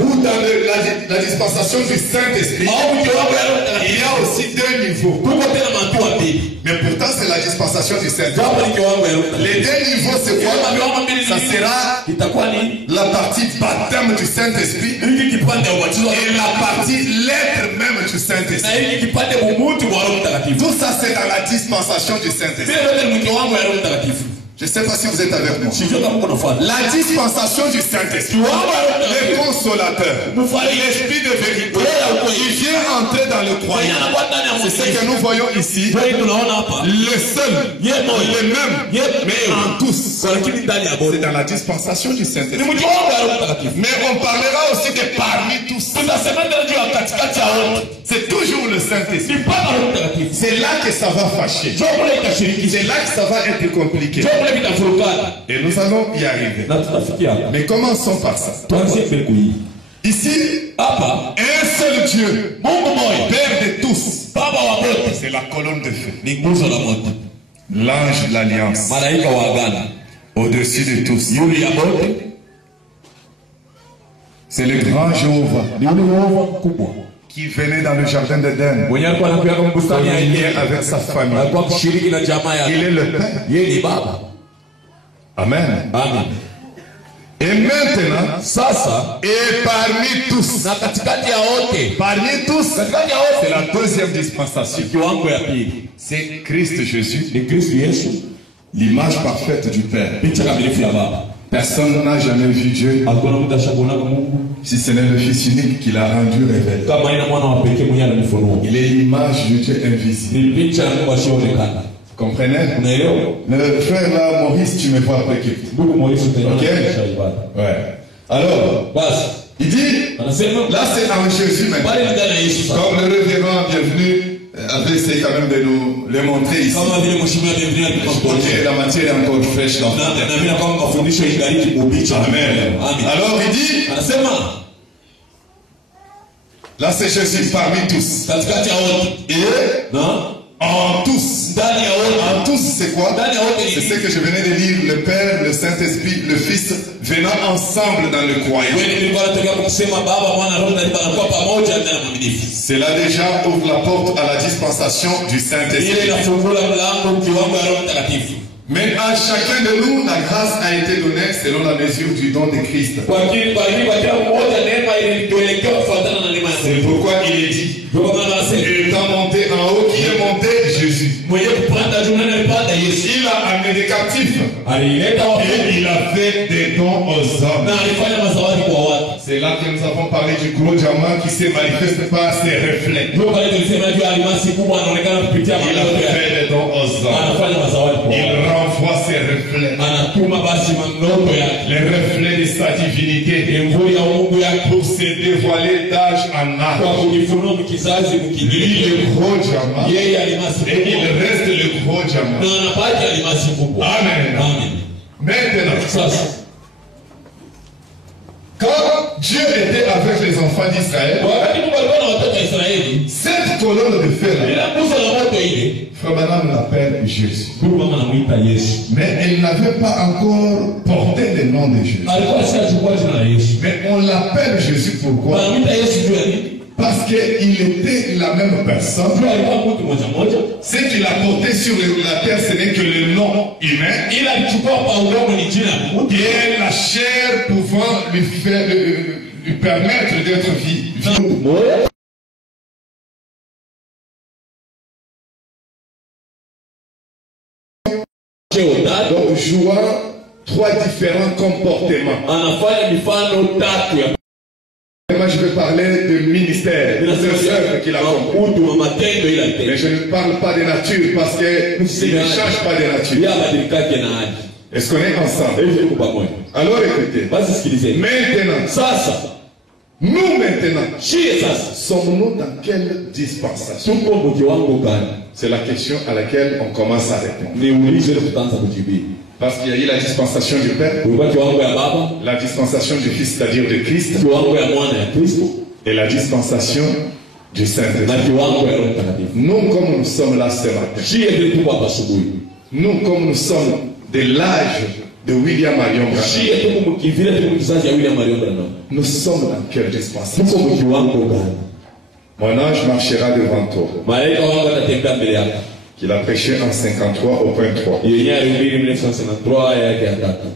ou dans la dispensation du Saint-Esprit, il y a aussi 2 niveaux. Mais pourtant, c'est la dispensation du Saint-Esprit. Les 2 niveaux, c'est quoi? Ça sera la partie baptême du Saint-Esprit et la partie lettre même du Saint-Esprit. Tout ça, c'est dans la dispensation du Saint-Esprit. Je ne sais pas si vous êtes avec moi. La dispensation du Saint-Esprit, le consolateur, l'esprit de vérité, il vient entrer dans le croyant. C'est ce que nous voyons ici. Le seul, le même, mais en tous. C'est dans la dispensation du Saint-Esprit. Mais on parlera aussi de parmi tous. C'est toujours le Saint-Esprit. C'est là que ça va fâcher. C'est là que ça va être compliqué. Et nous allons y arriver. Mais commençons par ça. Ici, un seul Dieu, Père de tous. C'est la colonne de feu. L'ange de l'alliance. au-dessus de tous. yule ya bote C'est le grand Jéhovah ni yule Yehova mkubwa qui venait dans le jardin d'Éden mwenye alikuwa anakuja kama bustani ya communier Edeni, avec sa famille. alikuwa kushiriki na jamaa Il est yake. le Père. Yeye ni baba. Amen. Amen. Et maintenant, Sasa et parmi tous, na katikati ya wote, parmi tous, katikati ya wote, c'est la deuxième dispensation. kiwango ya pili C'est Christ Jésus, ni Kristo Yesu, l'image parfaite du Père. picha kamilifu ya baba. Personne n'a jamais vu Dieu Hakuna mtu ashakuona Mungu si ce n'est le Fils unique qui l'a rendu révélé. kama ina mwana wa pekee mwenye anamfunua. Il est l'image du Dieu invisible. Ni picha ya Mungu asioonekana. Comprenez? Unaelewa? Le frère là, Maurice, tu me vois après qui? Ndugu Maurice utaona Ok. picha ya ibada. Ouais. Alors, Basi il dit, anasema là c'est en Jésus maintenant. pale ndani ya Yesu sasa. Comme le révérend bienvenu avait essayé quand même de nous le montrer ici. Kama vile mheshimiwa bienvenue Ok, alikuwa la matière est encore fraîche dans na mimi naomba mafundisho ingaliki kubicha. Amen. Amen. Alors il dit, Anasema là c'est Jésus parmi tous. katikati ya wote Et na en tous. ndani ya wote, En tous, c'est quoi? ndani ya wote C'est ni ce que je venais de lire, le Père, le Saint-Esprit, le Fils, venant ensemble dans le croyant. wewe nilikuwa nataka kusema baba mwana roho na baba pamoja na mwaminifu. Cela déjà ouvre la porte à la dispensation du Ile Saint-Esprit. inafungua mlango kiwango ya Roho Mtakatifu. Mais à chacun de nous, la grâce a été donnée selon la mesure du don de Christ. Kwa kila mmoja neema ilituelekea kufuatana na neema ya C'est Mungu. pourquoi il est dit, Ndio kwa maana anasema étant monté en haut, qui est monté? Jésus. mwenye kupanda juu nani alipanda? Yesu. Il a amené des captifs Alileta wafu et il a fait des dons aux hommes. na alifanya mazawadi kwa watu. C'est là que nous avons parlé du gros diamant qui se manifeste par ses reflets. Ndio pale tulisema juu ya almasi kubwa anaonekana kupitia Il a mamlaka yake. fait des dons aux hommes. Anafanya mazawadi kwa Il watu. renvoie ses reflets. Anatuma basi mamloko yake. Les reflets de sa divinité Mvuli ya Mungu yake pour se dévoiler d'âge en kwa âge. kujifunua mkizazi Lui, mkidili. le gros diamant, Yeye almasi et il kubwa reste le gros diamant. na anabaki almasi kubwa. Amen. Amen. Maintenant, Sasa quand Dieu était avec les enfants d'Israël, wakati Mungu alikuwa na watoto wa Israeli, cette colonne de feu là, bila nguzo la moto ile, Frère Branham l'appelle Jésus. ndugu mama anamuita Yesu. Mais elle n'avait pas encore porté le nom de Jésus. Alikuwa sijachukua jina la Yesu. Mais on l'appelle Jésus pourquoi? Wanamuita Yesu juu ya nini? Parce qu'il était la même personne. Juu alikuwa mtu moja moja. Ce qu'il a porté sur la terre, ce n'est que le nom humain. Ila alichukua kwa udongo ni jina la mtu. Et la chair pouvant lui permettre d'être vivant. Moja. Donc, jouant trois différents comportements. Anafanya mifano tatu ya Moi, je vais parler de ministère, de œuvres qu'il a accompli. utu wa matendo ila Mais tendo. je ne parle pas de nature parce qu'il ne change pas de nature. Ya badilikaje na hadi. Est-ce qu'on est ensemble? Hivi tuko pamoja. Alors écoutez. Basi sikilizeni. Maintenant, Sasa nous maintenant, shie sasa sommes-nous dans quelle dispensation? tuko mu kiwango gani? C'est la question à laquelle on commence à répondre. Niulize ili tutaanza kujibu. Parce qu'il y a eu la dispensation du Père, Kulikuwa kiwango ya baba, la dispensation du Fils, c'est-à-dire de Christ, kiwango ya mwana ya Kristo et la dispensation du na Saint-Esprit. kiwango ya Roho Mtakatifu. Nous, comme nous sommes là ce matin, Shie ndio tuko hapa asubuhi. nous, comme nous sommes de l'âge de William Marion Branham, Shie tuko mkivile tuko kizazi ya William Marion Branham. nous sommes dans quelle dispensation? Tuko mu kiwango gani? Mon ange marchera devant toi, Malaika wangu atatembea mbele yako. qu'il a prêché en 53 au point 3. Yenyewe alihubiri 1953 yake ya tatu.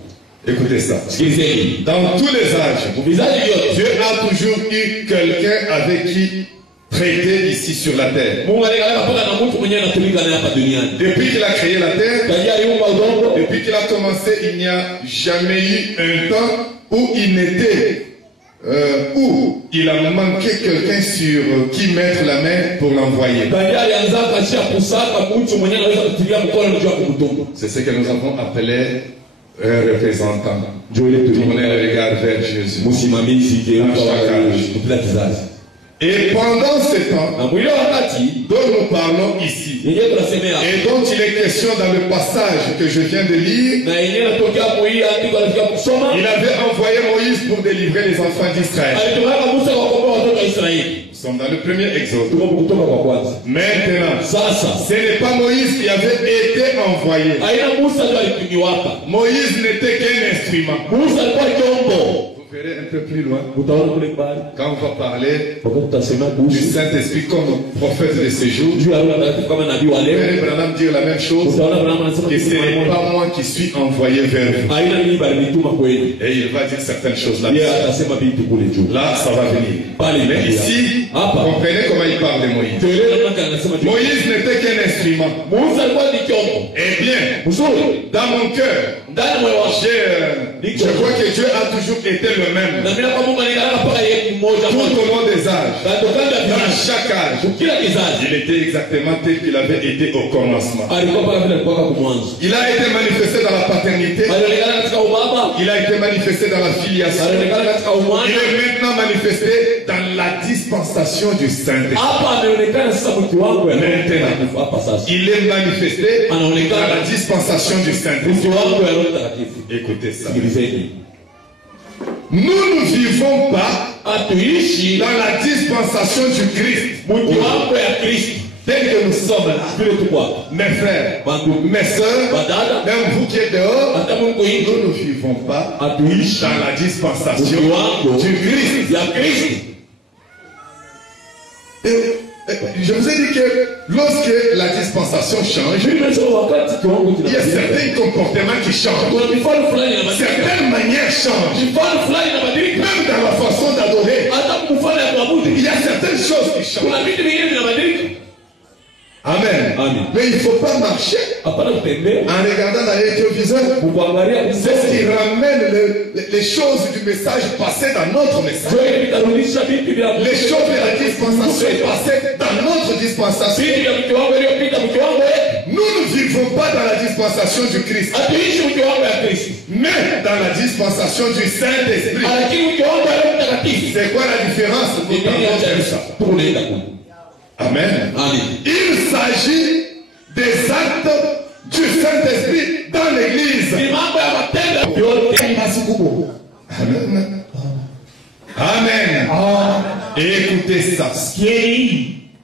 Écoutez ça. Sikilizeni. Dans tous les âges, Vizazi vyote Dieu a toujours eu quelqu'un avec qui traiter ici sur la terre. Mungu alikaleka mpaka na mtu mwenyewe anatumika naye hapa duniani. Depuis qu'il a créé la terre, Tangia aliumba udongo, depuis qu'il a commencé, il n'y a jamais eu un temps où il n'était, où il a manqué quelqu'un sur qui mettre la main pour l'envoyer. tangia alianza kashia kusaka mtu mwenyewe anaweza kutilia mkono juu ya kumtuma. C'est ce que nous avons appelé un représentant. Ndio ile Tournez le regard vers Jésus. msimamizi keuka wa kila kizazi. Et pendant ce temps na mwile wakati dont nous parlons ici, yenye tunasema et dont il est question dans le passage que je viens de lire, na yenye natokea mwile andiko la kusoma, il avait envoyé Moïse pour délivrer les enfants d'Israël. alitumaka Musa kwa kukomboa watoto wa Israeli. Nous sommes dans le premier exode. Tuko kutoka kwa kwanza. Maintenant, Sasa ce n'est pas Moïse qui avait été envoyé. aina Musa ndio alitumiwapa. Moïse n'était qu'un instrument. Musa alikuwa chombo. Vous verrez un peu plus loin, Utaona kule mbali. quand on va parler Wakati tutasema du kuhusu Saint-Esprit comme prophète de ces jours, juu ya Roho Mtakatifu kama nabii wa vous leo. verrez Branham dire la même chose, Utaona Branham anasema que ce n'est pas moi qui suis envoyé vers vous. aina mimi bali nituma kweli. Et il va dire certaines choses là. Yeye atasema vitu kule juu. Là, ça va venir. Mais ici, comprenez comment il parle de Moïse. Tuelewe namna gani anasema juu. Moïse n'était qu'un instrument. Musa alikuwa ni chombo. Eh bien, Mzuri. dans mon cœur, Ndani ya moyo wangu. je vois que Dieu a toujours été le même. Na mimi kama Mungu anaangalia mpaka yeye mmoja Tout mmoja. au long des âges, Batokanga dans vizazi. chaque âge, Kila kizazi. il était exactement tel qu'il avait été au commencement. Alikuwa pale vile alikuwa kwa mwanzo. Il a été manifesté dans la paternité, Alionekana katika ubaba. il a été manifesté dans la filiation, Alionekana katika il umwana. est maintenant manifesté dans la dispensation du Saint-Esprit. Hapa ameonekana sasa mtu wangu ya Maintenant, hapa sasa. il est manifesté dans la dispensation du Saint-Esprit. Mtu wangu ya Roho Mtakatifu. Écoutez ça. Sikilizeni. Nous ne vivons pas Hatuishi dans la dispensation du Christ. mtu wangu ya Kristo. Dès que nous sommes là, Vile tu kwa. mes frères, mes soeurs, Badada. même vous qui êtes dehors, Hata Mungu hii. nous ne vivons pas Hatuishi dans la dispensation mtu wangu du Christ. ya Kristo. Je vous ai dit que lorsque la dispensation change, Nimesema wakati kiwango il y a kinabadilika. certains comportements qui changent. Kuna mifano fulani inabadilika. Certaines manières changent. Mifano fulani inabadilika. Même dans la façon d'adorer, Hata mfano ya kuabudu. il y a certaines choses qui changent. Kuna vitu vingine vinabadilika. Amen. Amen. Mais il ne faut pas marcher Hapana kutembea. en regardant dans les rétroviseurs. Kuangalia C'est ce qui ramène les choses du message passé dans notre message. Wewe vitarudisha vitu vya Les choses de la dispensation passées dans notre dispensation. vitu vya mtu wangu iliyopita mtu wangu wewe. Nous ne vivons pas dans la dispensation du Christ, Hatuishi mtu wangu ya Kristo. mais dans la dispensation du Saint-Esprit. Lakini mtu wangu ya Roho Mtakatifu. C'est quoi la différence? Ni nini acha ça. tunaenda kule. Amen. Amen. Il s'agit des actes du Saint-Esprit dans l'Église. Ni mambo ya matendo yote ni masiku. Amen. Amen. Et écoutez ça.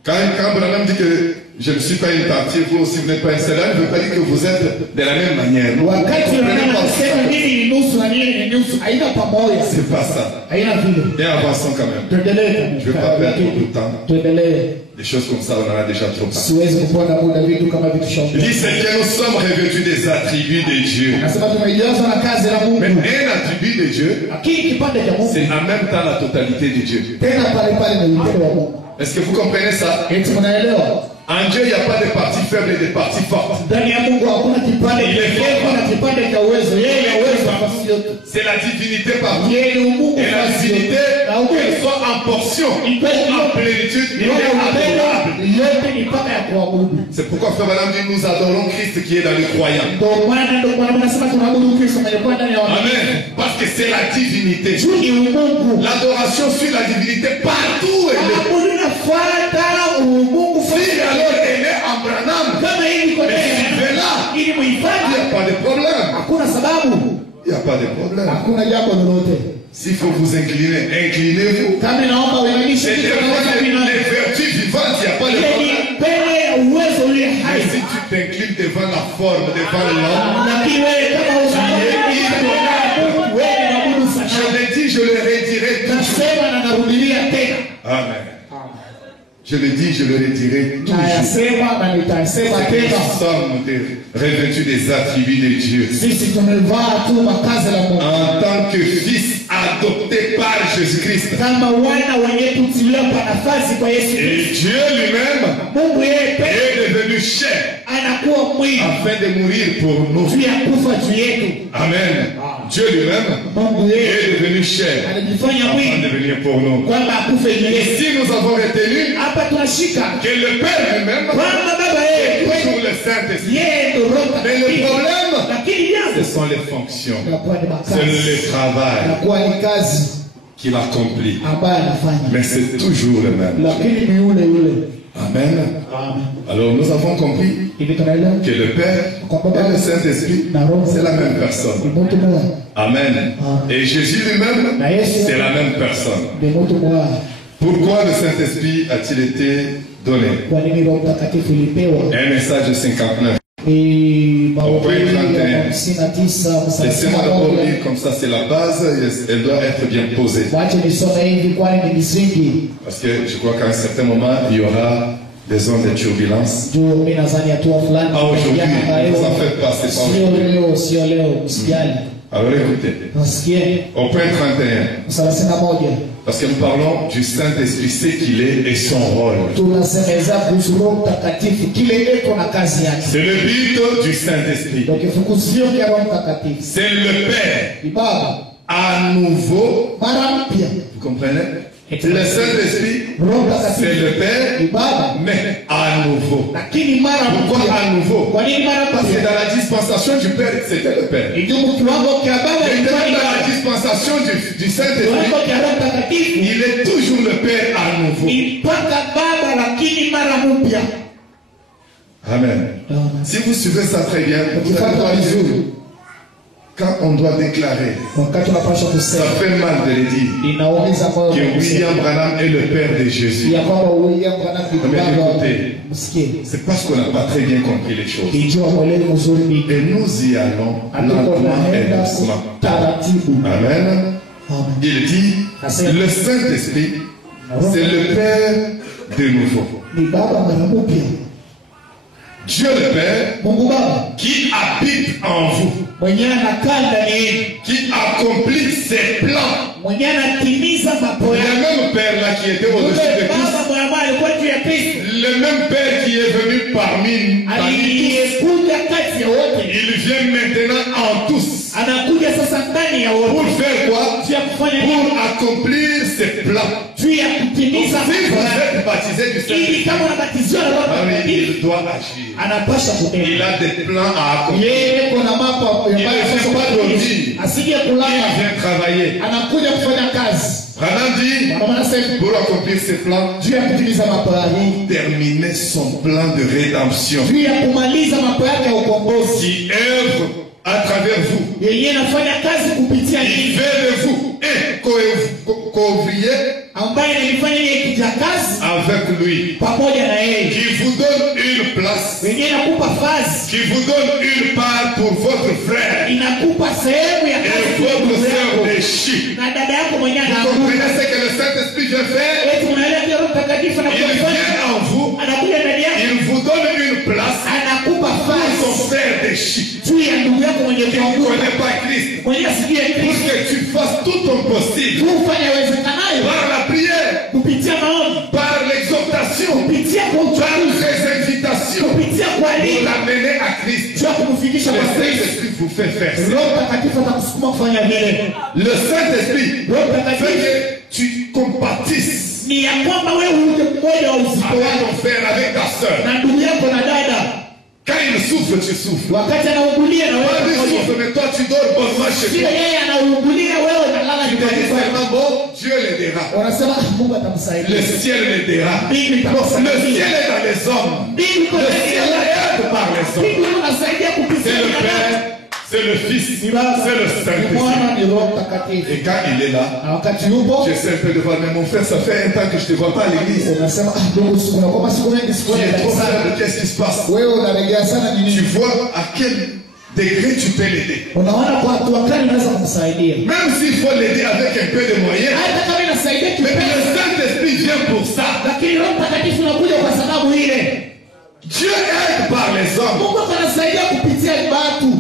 Quand Branham dit que je ne suis pas une partie, vous aussi vous n'êtes pas un seul, ne veut pas dire que vous êtes de la même manière. Wakati wanasema nini ni nusu na nini ni nusu, haina pamoja, C'est pas ça. haina vile. Et avançons quand même. Tuendelee, Je ne vais pas perdre beaucoup de temps. tuendelee. Des choses comme ça, on en a déjà trop parlé. Siwezi kupona muda vitu kama vitu Il shamba. dit c'est que nous sommes revêtus des attributs de Dieu. Nasema tumejazwa na kazi la Mais Mungu. un attribut de Dieu, Lakini kipande cha Mungu c'est en même temps la totalité de Dieu. tena pale pale na upendo wa Mungu. Est-ce que vous comprenez ça? Eti mnaelewa? En Dieu, il n'y a pas de parties faibles et de parties fortes. Ndani ya Mungu hakuna kipande cha nguvu na kipande cha uwezo. Yeye ana uwezo nafasi yote. C'est la divinité partout. Yeye ni Mungu Et la nafasi divinité, yote. Na qu'elle uwezo soit en portion, en plénitude, il est adorable. yote ni mpaka ya kuabudu. C'est pourquoi Frère Madame dit nous adorons Christ qui est dans les croyants. Ndio maana nasema tunaabudu Kristo mwenye kwa ndani ya watu. Amen. Parce que c'est la divinité. Juu ni Mungu. L'adoration suit la divinité partout. Elle est. Abudu nafuata Mungu Si fanya. alors elle est en Branham, Kama hivi kwa mais si elle est là, ili il n'y muhifadhi, a pas de problème. hakuna sababu, Il n'y a pas de problème. hakuna jambo lolote. S'il faut vous incliner, inclinez-vous. Kama naomba uinamishe C'est kichwa na les vertus vivantes, il n'y a pas de problème. mbele ya uwezo ule Mais hai. si tu t'inclines devant la forme, devant l'homme, Lakini wewe kama wewe unaabudu je sanamu. l'ai dit, je le redirai toujours. Nasema na narudilia tena. Amen. Je le dis, je le redirai toujours. Nayasema na nitasema C'est que tena. nous sommes revêtus des attributs de Dieu. Sisi tumevaa tu makazi la Mungu. En tant que fils adopté par Jésus-Christ. Kama wana wenye kutiliwa kwa nafasi kwa Yesu Kristo. Et Dieu lui-même Mungu yeye pekee est devenu chair anakuwa mwili afin de mourir pour nous. juu ya kufa juu yetu. Amen. Dieu lui-même Mungu yeye est devenu chair alijifanya afin mwili de venir pour nous. kwamba akufe juu Et yetu. si nous avons retenu Hapa tunashika que le Père lui-même kwamba baba yeye est toujours le Saint-Esprit. yeye ndio Roho Mais le Mtakatifu. problème, Lakini ce jambo sont les fonctions. inakuwa ni C'est makazi, le travail inakuwa ni kazi qu'il accomplit. ambaye anafanya, Mais c'est toujours le même. lakini ni yule yule. Amen. Amen. Alors nous avons compris Hivi tunaelewa que le Père et le Saint-Esprit, c'est la même ni personne. mtu mmoja, Amen. Et Jésus lui-même, c'est la même personne. ni mtu mmoja. Pourquoi le Saint-Esprit a-t-il été donné? Kwa nini Roho Mtakatifu ilipewa? Un message de 59. Ni mahubiri ya 51. 59 Laissez-moi d'abord lire comme ça, c'est la base, elle doit être bien posée. Wacha nisome hivi kwani ni misingi. Parce que je crois qu'à un certain moment, il y aura des ondes de turbulence. Juu mimi nadhani hatua fulani Ah, aujourd'hui, ne vous en faites pas, c'est pas aujourd'hui. sio leo, msijali. Alors écoutez, Nasikie au point 31, 31. parce que nous parlons du Saint-Esprit, ce qu'il est et son rôle. Tunasemeza kuhusu Roho Mtakatifu kile iko na kazi yake. C'est le but du Saint-Esprit. Ndio kifukuzio cha Roho Mtakatifu. C'est le Père Ni Baba à nouveau. mara mpya. Vous comprenez? Le Saint-Esprit, Roho c'est Mtakatifu le ni Père, Baba mais à nouveau. lakini mara Pourquoi mpya. à nouveau? Kwa nini mara Parce que mpya? dans la dispensation du Père, c'était le Père. Ndio kiwango cha Baba Et ilikuwa ni dans la Baba. dispensation du Saint-Esprit, Kiwango cha Roho Mtakatifu il est toujours le Père à nouveau. ni mpaka Baba lakini mara mpya. Amen. Si vous suivez ça très bien, vous allez voir quand on doit déclarer, Wakati unapaswa ça kusema fait mal de le dire, inaumiza moyo que kusema William Branham est le Père de Jésus. ya kwamba William Branham ni Mais baba wa écoutez, msikie. c'est parce qu'on n'a pas très bien compris les choses. Kijua mwelewi mzuri ni Et nous y allons hatuko lentement et naenda doucement. taratibu. Amen. Amen. Il dit, le Saint-Esprit, c'est le Père de nouveau. Ni baba mara mpya. Dieu le Père Mungu Baba qui habite en vous, mwenyewe anakaa ndani yenu, qui accomplit ses plans. mwenyewe anatimiza mambo Le yake. même Père là qui était au-dessus de Yule baba tous, mwenye alikuwa juu ya Kristo le même Père qui est venu parmi tous, aliyekuja kati ya wote, il vient maintenant en tous. anakuja sasa ndani ya Pour wote faire quoi? juu ya kufanya Pour nini? accomplir ses plans. Juu ya kutimiza Si mambo vous yake. êtes baptisé du Ili Saint-Esprit, kama unabatiziwa na Roho ah oui, Mtakatifu il doit agir. anapasha Il kutenda. a des plans à accomplir. Yeye kuna mambo ambayo Il ne vient pas dormir. asije Il kulala, vient travailler. anakuja kufanya kazi. Branham dit, Mama anasema pour accomplir ses plans, juu ya kutimiza mambo yake, terminer son plan de rédemption juu ya kumaliza mambo yake ya ukombozi. qui œuvre à travers vous. Yeye anafanya kazi kupitia Il nyinyi, fait de vous un co-ouvrier ambaye nilifanya yeye kijakazi avec lui, pamoja na yeye. qui vous donne une place, Wengine inakupa fazi, qui vous donne une part pour votre frère inakupa sehemu ya et kazi kwa votre ndugu sœur yako déchue. na dada yako mwenyewe Vous anakupa. comprenez ce que le Saint-Esprit vient faire? Eti unaelewa kile Roho Mtakatifu Il anakufanya, vient en vous, anakuja ndani yako, il vous donne une place anakupa pour fazi ton frère déchu juu ya ndugu yako mwenye qui ne kuanguka, connaît pas Christ, mwenye asijue pour Kristo. que tu fasses tout ton possible Ufanye wezekanayo par la prière, kupitia maombi, par l'exhortation, kupitia kwa par uchaguzi, les invitations kupitia pour kualika, l'amener à Christ. juu ya kumfikisha Le kwa Kristo. Saint-Esprit vous fait faire ça. Roho Mtakatifu atakusukuma kufanya vile. Le Saint-Esprit Roho fait Mtakatifu que tu compatisses ni ya kwamba wewe uje mmoja wa uzito avec wako ton frère, avec ta soeur. na ndugu yako na dada. Quand il souffre, tu souffres. Wakati anaugulia na Quand wewe il pamoja. souffre, mais toi tu dors bonnement chez Vile toi. yeye anaugulia, wewe unalala Tu te nyumbani dis kwako. seulement bon, Dieu l'aidera. Unasema Mungu Le atamsaidia. ciel l'aidera. Mbingu Le itamsaidia. ciel est dans les hommes. Mbingu iko Le ndani ya ciel wewe. aide par les hommes. Mbingu inasaidia kupitia C'est le binadamu. Père, c'est le Fils, Ni Baba, c'est le ni Saint-Esprit. Mwana, ni Roho Mtakatifu. Et quand il est là, Na wakati yupo j'essaie un peu de voir, mais mon frère, ça fait un temps que je ne te vois pas à l'église. unasema ndugu, unakuwa siku nyingi siku Tu es trop nyingi sana. faible, qu'est-ce qui se passe? Wewe unalegea sana Tu nini? vois à quel degré tu peux l'aider. Unaona kwa hatua gani unaweza kumsaidia? Même s'il faut l'aider avec un peu de moyens. Hata kama inasaidia Mais kipesa, le Saint-Esprit vient pour ça. lakini Roho Mtakatifu unakuja kwa sababu ile. Dieu aide par les hommes. Mungu anasaidia kupitia watu.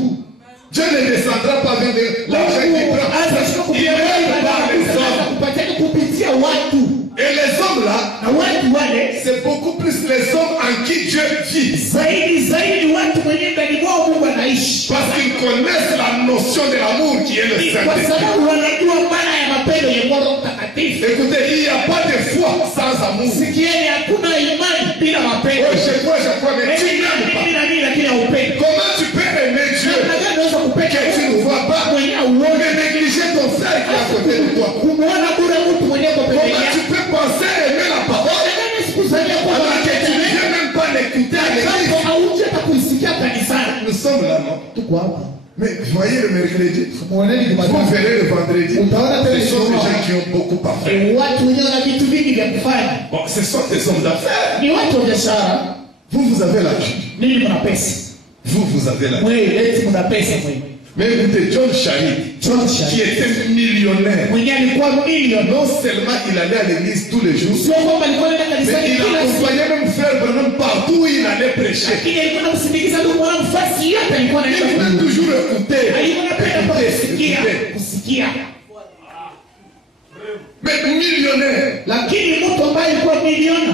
Dieu ne descendra pas avec l'argent qu'il Mungu prend. anashuka Il kupitia aide par les hommes. kupatia kupitia watu. Et les hommes là, Na watu wale c'est beaucoup plus les hommes en qui Dieu vit. zaidi watu mwenye ndani mwao Mungu anaishi. Parce qu'ils connaissent la notion de l'amour qui est le Ni kwa Saint-Esprit. sababu wanajua maana ya mapendo ya Roho Mtakatifu. Écoutez, il n'y a pas de foi sans amour. Sikieni, hakuna imani bila mapendo. Oh, je crois, mais tu n'aimes pas. Mimi na mimi lakini haupendi. Comment tu peux aimer Dieu Namna gani unaweza kupenda que tu ne vois pas, mwenye auone mais négliger ton frère qui est à côté de toi? kumuona bure écouter à l'église. kama haujata kuisikia kanisani. Nous sommes là, non? Tuko hapa. Mais voyez le mercredi, Muoneni vous Jumatatu. verrez le vendredi. Ce sont des gens qui ont beaucoup à faire. Watu wenyewe wana vitu vingi vya kufanya. Bon, ce sont des hommes d'affaires. Ni watu wa biashara. Vous avez l'argent. Nini mna pesa? Vous avez l'argent. Wewe eti mna pesa wewe. Mais écoutez, John Charit, qui était millionnaire, Mwenye alikuwa milioni. non seulement il allait à l'église tous les jours, Sio kwamba alikuwa anaenda mais kanisani il kila siku. accompagnait même frère Branham partout où il allait prêcher. Lakini alikuwa anamsindikiza ndugu mwana mfasi yote alikuwa Il anaenda. voulait toujours écouter. Alikuwa anapenda kwa kusikia, Écouter. kusikia. Mais millionnaire, Lakini mtu ambaye alikuwa milioni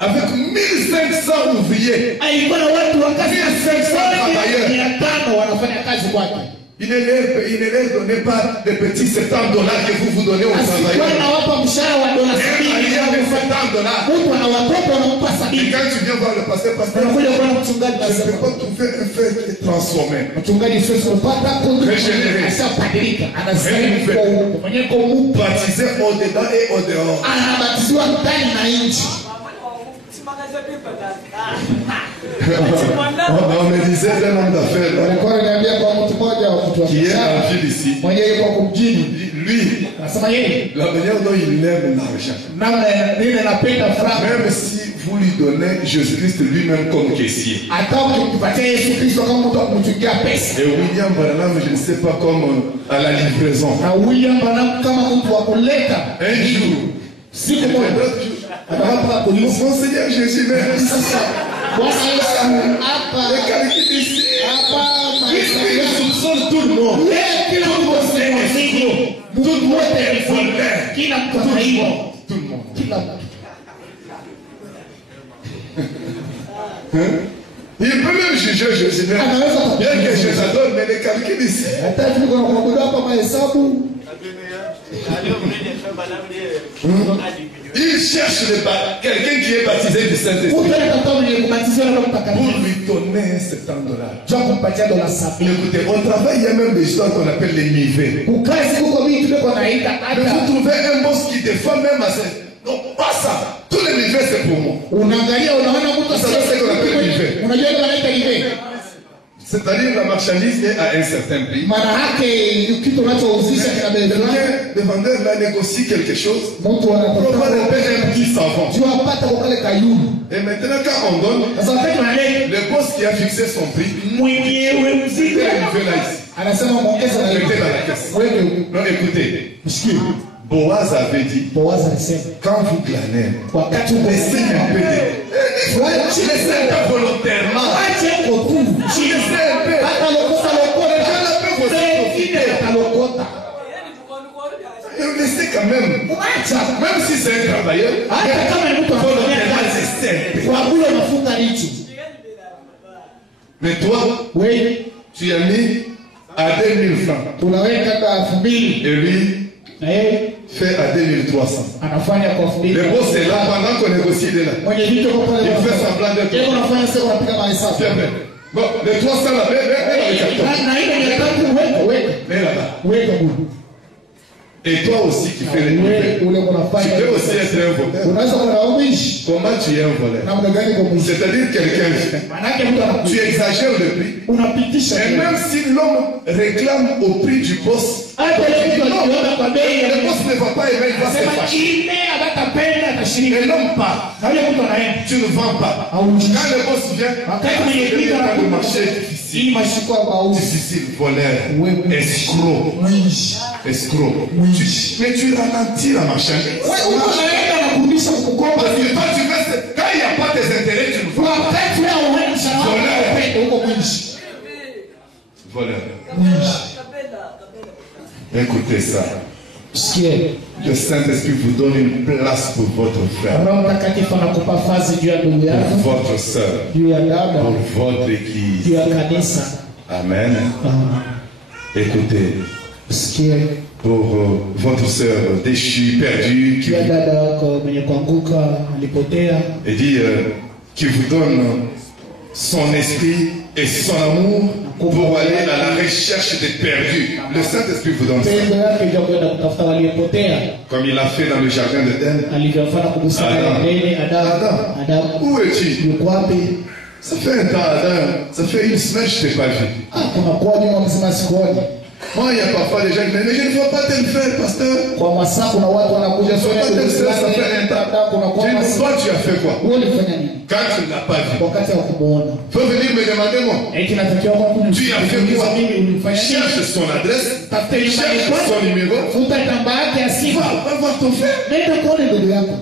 avec 1500 ouvriers, alikuwa na watu wa kazi 500 wanafanya kazi kwake. il ne leur donnait pas de petits $70 que vous donnez aux Asikuwa travailleurs. anawapa mshahara wa dola Un marié avec $70. Mtu ana watoto anampa Et 70. quand tu viens voir le pasteur, Anakuja kuona mchungaji je ne peux anasema pas trouver un frère qui est transformé. mchungaji sio kupata ashapadilika anastahili kwa mwenye kumu Baptisé au dedans et au dehors. anabatiziwa ndani na nje. On me disait d'un homme d'affaires là, Walikuwa wananiambia kwa mtu mmoja wa mtu wa qui est biashara en ville ici. mwenye yuko kumjini Lui, anasema yeye la manière dont il aime l'argent. namna nile napenda franga Même si vous lui donnez Jésus-Christ lui-même comme caissier. hata ukimpatia Yesu Kristo kama mtu akumchukia pesa Et William Branham, je ne sais pas comme à la livraison. na William Branham kama mtu wa kuleta Un jour, siku moja atawapa polisi. mon Seigneur Jésus, merci. Bwana Yesu hapa Les calculs ici. hapa Il soupçonne tout le monde. kila mtu asiye mtu wote alifunga kila mtu anaiba Tout le monde. kila mtu. Il peut même juger Jésus. Bien que je l'adore, mais les calculs ici. Hata tuko na kuabudu hapa mahesabu Il cherche quelqu'un qui est baptisé du Saint-Esprit kutafuta mwenye kubatizwa na Roho pour Mtakatifu lui donner $70. kwa kumpatia dola 70. Écoutez, au travail, il y a même des histoires qu'on appelle les nivets. Ukazi huko vitu tuko naita Mais hata vous trouvez un boss qui défend même à ses... Non, pas ça. Tous les nivets, c'est pour moi. unaangalia unaona mtu asiye unajua ile wanaita hivi C'est-à-dire la marchandise est à un certain prix. maana yake kitu unachouzisha kina bei fulani Le vendeur va négocier quelque chose. mtu On va le anapata payer un petit savon. tu wapata kwa kale kayuni. Et maintenant, quand on donne, Sasa wakati unaleta le boss qui a fixé son prix, mwenyewe mzigo il est arrivé là ici. anasema muongeze na Mettez dans la caisse. wewe Non, écoutez, msikie Boaz avait dit, Boaz alisema quand vous planez, wakati uko laissez un peu de... Laissez un peu volontairement. acha uko tu Laissez un peu. hata lokota lokota Quand un peu vous sengine atalokota laissez quand même. acha Même si c'est un travailleur, hata kama ni mtu anafanya volontairement, kazi laissez un peu. kwa kule mafuta lichi Mais toi, wewe tu as mis à 2000 francs. tunaweka kwa 2000 Et lui na yeye fait à 2300. anafanya kwa 2000 Le boss est là pendant qu'on négocie, il est là. mwenye vitu kwa pale Il fait semblant d'être yeye là. unafanya sasa unapiga mahesabu Bien, bien. Bon, les 300 là, mets le carton. na ile ni tatu weka Mets là-bas. weka Mungu Et toi aussi qui fais les wewe nouvelles. ule Tu unafanya peux aussi être un voleur. unaweza kuwa uishi Comment tu es un voleur? namna gani kwa mwishi C'est-à-dire quelqu'un vient. manake mtu Tu anakuja exagères le prix. unapitisha Et même si l'homme réclame au prix du boss, hata ile mtu akiona kwa bei ya le boss ne va pas aimer, il va se sema fâcher. ile abatapenda atashiriki Et l'homme part. na yule mtu anaenda Tu ne vends pas. auji Quand le boss vient, wakati mwenye kitu quand le anakuja marché est difficile, hii mashiko kwa auzi difficile, voleur, escroc, mwishi escroc. Mais tu ralentis la marchandise. wewe uko naenda na kurudisha mkopo Parce que toi, tu restes, quand il n'y a pas tes intérêts, tu ne vends pas. wakati wewe unaenda shamba huko mwishi Voleur. Écoutez ça. sikie Le Saint-Esprit vous donne une place pour votre frère, Roho Mtakatifu anakupa fazi juu ya ndugu pour yako votre soeur, juu ya dada pour votre juu église. ya kanisa Amen. Écoutez, sikie pour votre soeur déchue, perdue, qui juu ya vous, dada yako mwenye kuanguka alipotea et dit, qui vous donne son esprit et son amour pour aller à la recherche des perdus. Le Saint-Esprit vous donne ça. pendo yake ndio kwenda kutafuta waliopotea Comme il a fait dans le jardin d'Éden. alivyofanya kubusana Adam. Edeni Adam. Adamu Où es-tu? yuko wapi? Ça fait un temps, Adam. Ça fait une semaine que je ne t'ai pas vu. Kunakuwa nyuma mzima sikuoni. Moi, il y a parfois des gens qui me disent, mais je ne vois pas tel faire, pasteur. Kwa masaa kuna watu wanakuja Je ne vois pas tel faire, ça fait un temps. kunakuwa Je dis, masaa. toi, tu as fait quoi? Wewe ulifanya nini? Quand tu ne l'as pas vu. Wakati wa kumuona. Faut venir me demander moi. Kinatakiwa kwa Tu as fait quoi? mimi ulifanya nini? Cherche son adresse. Cherche son numéro. Futa namba yake ya simu. Va voir ton frère. Nenda kuone ndugu yako.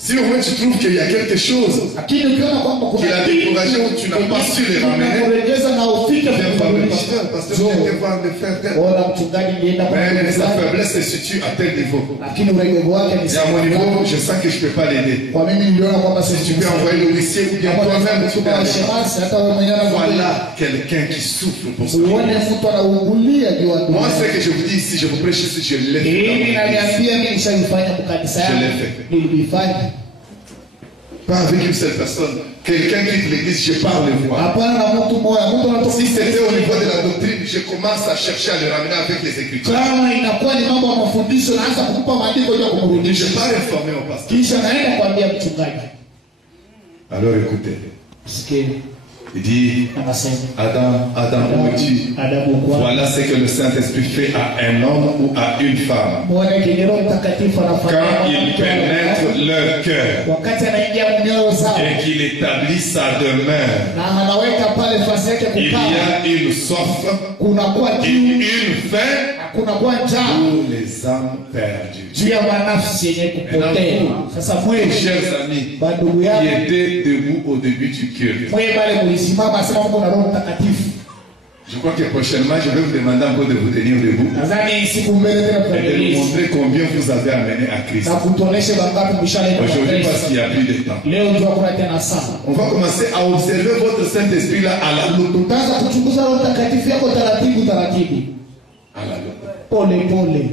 Si au moins tu trouves qu'il y a quelque chose Lakini ukiona kwamba kuna qu'il a découragé ou tu n'as pas su les ramener, kurejeza na ufike viens voir le kumrudisha. pasteur. Pasteur, viens voir le frère tel. Bora mchungaji nienda kwa Mais sa mchungaji. faiblesse se situe à tel niveau. Lakini uregevu wake ni Et à mon niveau, je sens que je ne peux pas l'aider. kwa mimi niliona kwamba Si tu peux envoyer le huissier ou bien toi-même, tu peux aller. hata wewe mwenyewe Voilà quelqu'un qui souffre pour ça. uone mtu anaungulia juu ya Moi, dunia. ce que je vous dis ici, je vous prêche ici, je l'ai fait. dans Mimi mon église. naliambia mimi nishaifanya kwa kanisa Je l'ai yangu. fait. Nilifanya. Pas avec une seule personne. Quelqu'un quitte l'église, je pars le voir. Hapana na mtu mmoja. Mtu anatoka Si c'était au niveau de la doctrine, je commence à chercher à le ramener avec les Écritures. kama inakuwa ni mambo ya mafundisho naanza kumpa maandiko ya Je kumrudisha. pars informer au pasteur. Kisha naenda kuambia mchungaji. Alors écoutez, Sikia il dit, anasema Adam, où es-tu? adabu kwa Voilà ce que le Saint-Esprit fait à un homme ou à une femme. muone kinero mtakatifu anafanya Quand il pénètre leur cœur wakati anaingia mioyo zao et qu'il établit sa demeure, na anaweka pale nafasi yake il y kukaa. a une soif, Kunakuwa kiu, une faim kunakuwa njaa pour les âmes perdues. juu ya manafsi yenye kupotea. Sasa mwezi Chers amis, bandugu qui yangu étaient debout au début du culte, mwe pale mlisimama sema Mungu na Roho Mtakatifu. je crois que prochainement, je vais vous demander encore de vous tenir debout Nadhani siku mbele tena et de nous tutadilisi montrer combien vous avez amené à Christ. na kutuoneshe bangapi mshaleta Aujourd'hui, parce Kristo. qu'il n'y a plus de temps. Leo ndio kuna tena sana. On va commencer à observer votre Saint-Esprit là à la loupe. Tutaanza kuchunguza Roho Mtakatifu yako taratibu taratibu. À la loupe. Pole pole.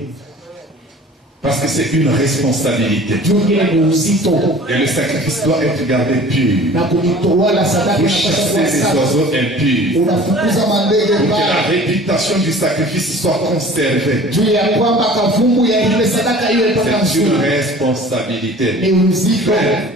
Parce que c'est une responsabilité. Juu ile ni uzito Et le sacrifice doit être gardé pur. na kujitoa la sadaka Vous na chassez les kuwa oiseaux impurs. unafukuza mandege Pour que la mbaya. réputation du sacrifice soit conservée. Juu ya kwamba kavumu ya ile sadaka hiyo ipata C'est une mzuri. responsabilité. Ni uzito.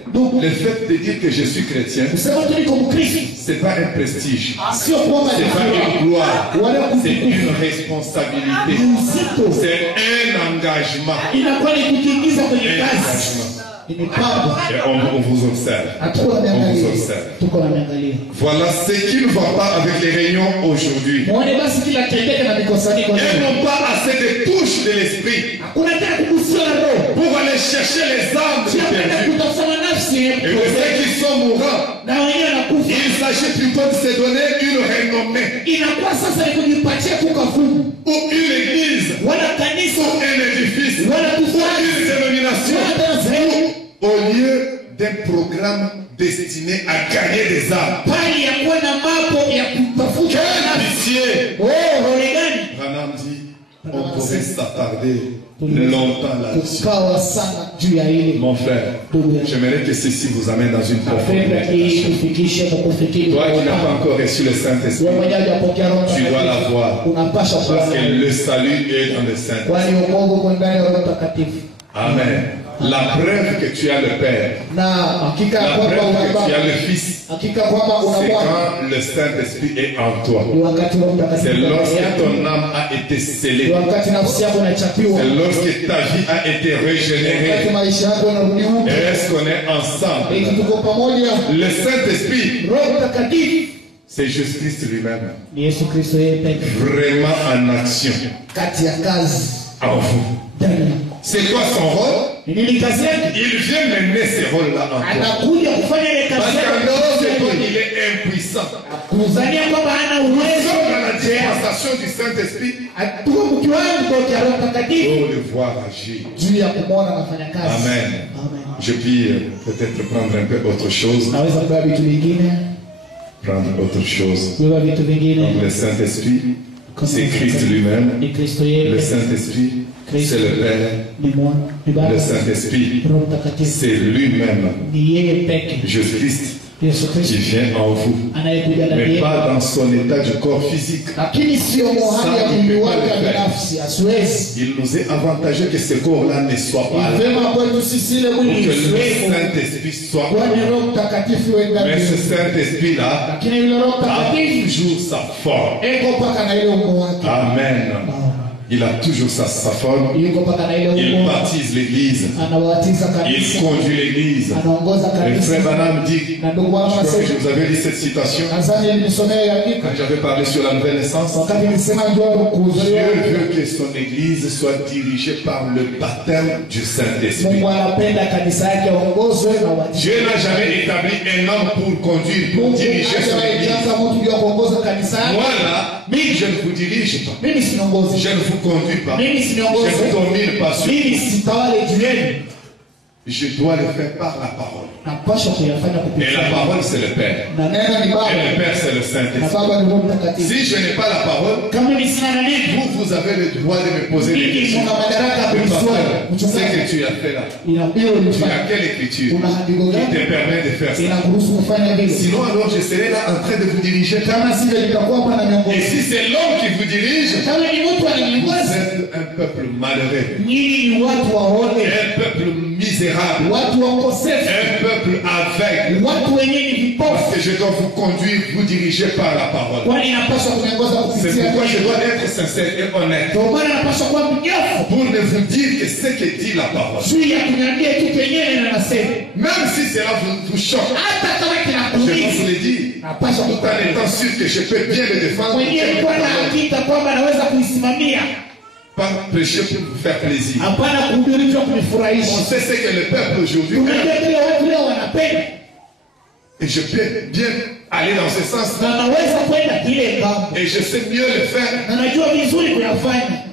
Ndugu, Le fait de dire que je suis chrétien, kusema tu niko Mkristo c'est pas un prestige. sio kwamba ni C'est pas une gloire. wala C'est kutukufu. une responsabilité. Ni uzito. C'est un engagement. Inakuwa ni kujiingiza kwenye Un kazi. engagement. Ni mipango. Et on vous observe. Hatuko na On vous miangalia. observe. Tuko na miangalia. Voilà ce qui ne va pas avec les réunions aujourd'hui. Muone basi kila tendeke na mikusanyiko. Elles n'ont pas assez de touches de l'esprit Hakuna tena kugusia na roho. pour aller chercher les âmes Sio kwenda perdues. kutafuta nafsi Et de ceux qui sont mourants, na wenyewe wanakufa. il s'agit plutôt de se donner une renommée Inakuwa sasa ni kujipatia tu kafumu. ou une église Wala kanisa ou un édifice wala ou kufanya une dénomination wala tena zaidi. au lieu d'un programme destiné à gagner des âmes. Pali ya kuwa na mambo ya kutafuta Quel nafsi. pitié! Oh, roho gani? Branham dit, on pourrait s'attarder longtemps là-dessus. Tukawa sana juu ya ile. Mon frère, j'aimerais que ceci vous amène dans une profonde Napenda hii méditation. kufikishe na kufikiri. Toi qui n'as pas encore reçu le Wewe Saint-Esprit, mwenyewe hujapokea Roho tu dois Mtakatifu. l'avoir. Unapasha Parce kuwa que nayo. le salut est dans le Saint. Kwani wokovu uko ndani ya Roho Mtakatifu. Amen. La preuve que tu as le Père, Na hakika la kwamba preuve que tu as unabaki. le Fils, Hakika kwamba c'est unakuwa quand le Saint-Esprit est en toi. ni wakati Roho C'est Mtakatifu ndani lorsque yako. ton âme a été Ni scellée. wakati nafsi yako inachapiwa. C'est lorsque ta vie a été Wakati régénérée. maisha yako yanarudi Et upya. est-ce qu'on est ensemble? Eti tuko pamoja. Le Saint-Esprit, Roho Mtakatifu c'est Jésus-Christ lui-même. ni Yesu Kristo yeye pekee. Vraiment en action Kati ya kazi en vous. ndani. C'est quoi son rôle? Ni nini kazi yake? Il vient mener ces rôles-là en toi. Anakuja kufanya ile Parce kazi qu'en dehors de toi, yake. il est impuissant. Kuzania kwamba hana Nous uwezo. sommes dans la dispensation du Saint-Esprit Tuko mkiwango cha Roho Mtakatifu pour le voir agir. juu ya kumwona anafanya kazi. Amen. Amen. Je puis peut-être prendre un peu autre chose. Naweza kubeba vitu vingine, Prendre autre chose. kubeba vitu Donc vingine. le Saint-Esprit, c'est Christ lui-même. Ni Kristo Le yeye, Saint-Esprit, c'est le Père. ni mwana, ni Baba. Le Saint-Esprit, Roho Mtakatifu c'est lui-même. ni yeye peke. Jésus-Christ, Yesu qui Kristo vient en vous, anayekuja ndani mais yetu, pas dans son état du corps physique. lakini sio mohali ya mwili wake binafsi. Hasiwezi. Il nous est avantageux que ce corps-là ne soit pas là, Vema kwetu sisi ile pour mwili que le usiwepo, Saint-Esprit soit kwani là. Roho Mtakatifu wewe ndani Mais ce yetu. Saint-Esprit-là Lakini yule Roho a Mtakatifu toujours sa forme. eko mpaka na ile umbo wake. Amen. Il a toujours sa forme. Yuko mpaka na ile Il umbo. baptise l'Église. Anawatiza Il kanisa. conduit l'Église. Anaongoza Le kanisa. frère Branham dit, Na ndugu wangu je crois que je anasema, vous avais lu cette citation nadhani nilisomea ya andiko quand j'avais parlé sur la nouvelle naissance. wakati nilisema ndio kuzaliwa. Dieu veut que son Église soit dirigée par le baptême du Saint-Esprit. Mungu anapenda kanisa yake aongozwe na watiifu. Dieu n'a jamais établi un homme pour conduire, pour Mungu diriger son Église. hajawahi mtu ndio kuongoza kanisa yake. Moi là, je ne vous dirige pas. Mimi siniongozi. Je ne vous conduis pas. Mimi Je siniongozi. ne domine pas sur Mimi sitawale juu yenu. Je dois le faire par la parole. Napaswa kuyafanya Et kupitia. la parole, c'est le Père. Na neno ni Et Baba. le Père, c'est le Na Saint-Esprit. Baba ni Roho Mtakatifu. Si je n'ai pas la parole, Kama mimi sina na neno, vous avez le droit de me poser des mimi questions. nina madaraka ya Oui, kuniswali. pasteur, ce que Mchungaji, tu as fait là, hiyo tu as ulifanya. quelle écriture Una andiko qui gani? te permet de faire ça? Inakuruhusu kufanya vile. Sinon, alors, je serai là en train de vous diriger. Kama sivyo nitakuwa hapa na Et miongozo. si c'est l'homme qui vous dirige, Kama ni mtu vous ananiongoza, êtes un peuple malheureux, nyinyi ni watu waone, un peuple misérable, watu wakosefu, un peuple aveugle. watu wenye ni vipofu. Parce que je dois vous conduire, vous diriger par la parole. Kwani inapaswa kuniongoza C'est kupitia pourquoi je neno. dois être sincère et honnête Ndio maana napaswa kuwa mnyofu pour ne vous dire que ce que dit la parole. juu ya kuniambia kitu yenyewe na nasema. Même si cela vous choque, Hata kama je dois kinakuumiza, vous le dire. napaswa Tout en étant sûr que je peux bien le défendre. mwenyewe kuwa na hakika kwamba naweza kuisimamia. Pas prêcher pour vous faire plaisir. Hapana kuhubiri tu On kunifurahisha. sait ce que le peuple aujourd'hui aime. Tunajua kile watu leo wanapenda Et je peux bien aller dans ce sens. na naweza kwenda kile ngambo Et je sais mieux le faire. na najua vizuri kuyafanya,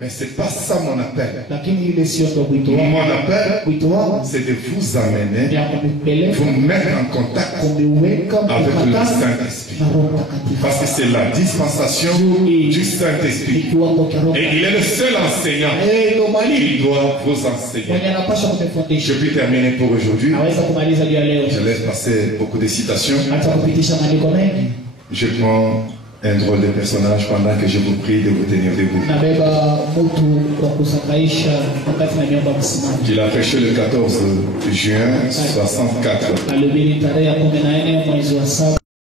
Mais c'est pas ça mon appel. lakini ile sio ndo wito wangu. Mon appel, Wito wangu c'est de vous amener, ni ya kunipeleka, vous mettre en contact kuniweka avec le mpakani Saint-Esprit. na Roho Mtakatifu. Parce que c'est la dispensation du Saint-Esprit. Ni kiwango cha Roho. Et il est le seul enseignant Ndio mwalimu qui doit vous enseigner. mwenye anapaswa Je kunifundisha. puis terminer pour aujourd'hui. Naweza kumaliza juu ya leo, Je laisse passer beaucoup de citations. hata kupitisha maandiko mengi. Je prends un drôle de personnage pendant que je vous prie de vous tenir debout. Nabeba mtu wa kusakaisha wakati na niomba msimamo. Il a prêché le 14 juin 64. Alihubiri tarehe ya 14 mwezi wa 7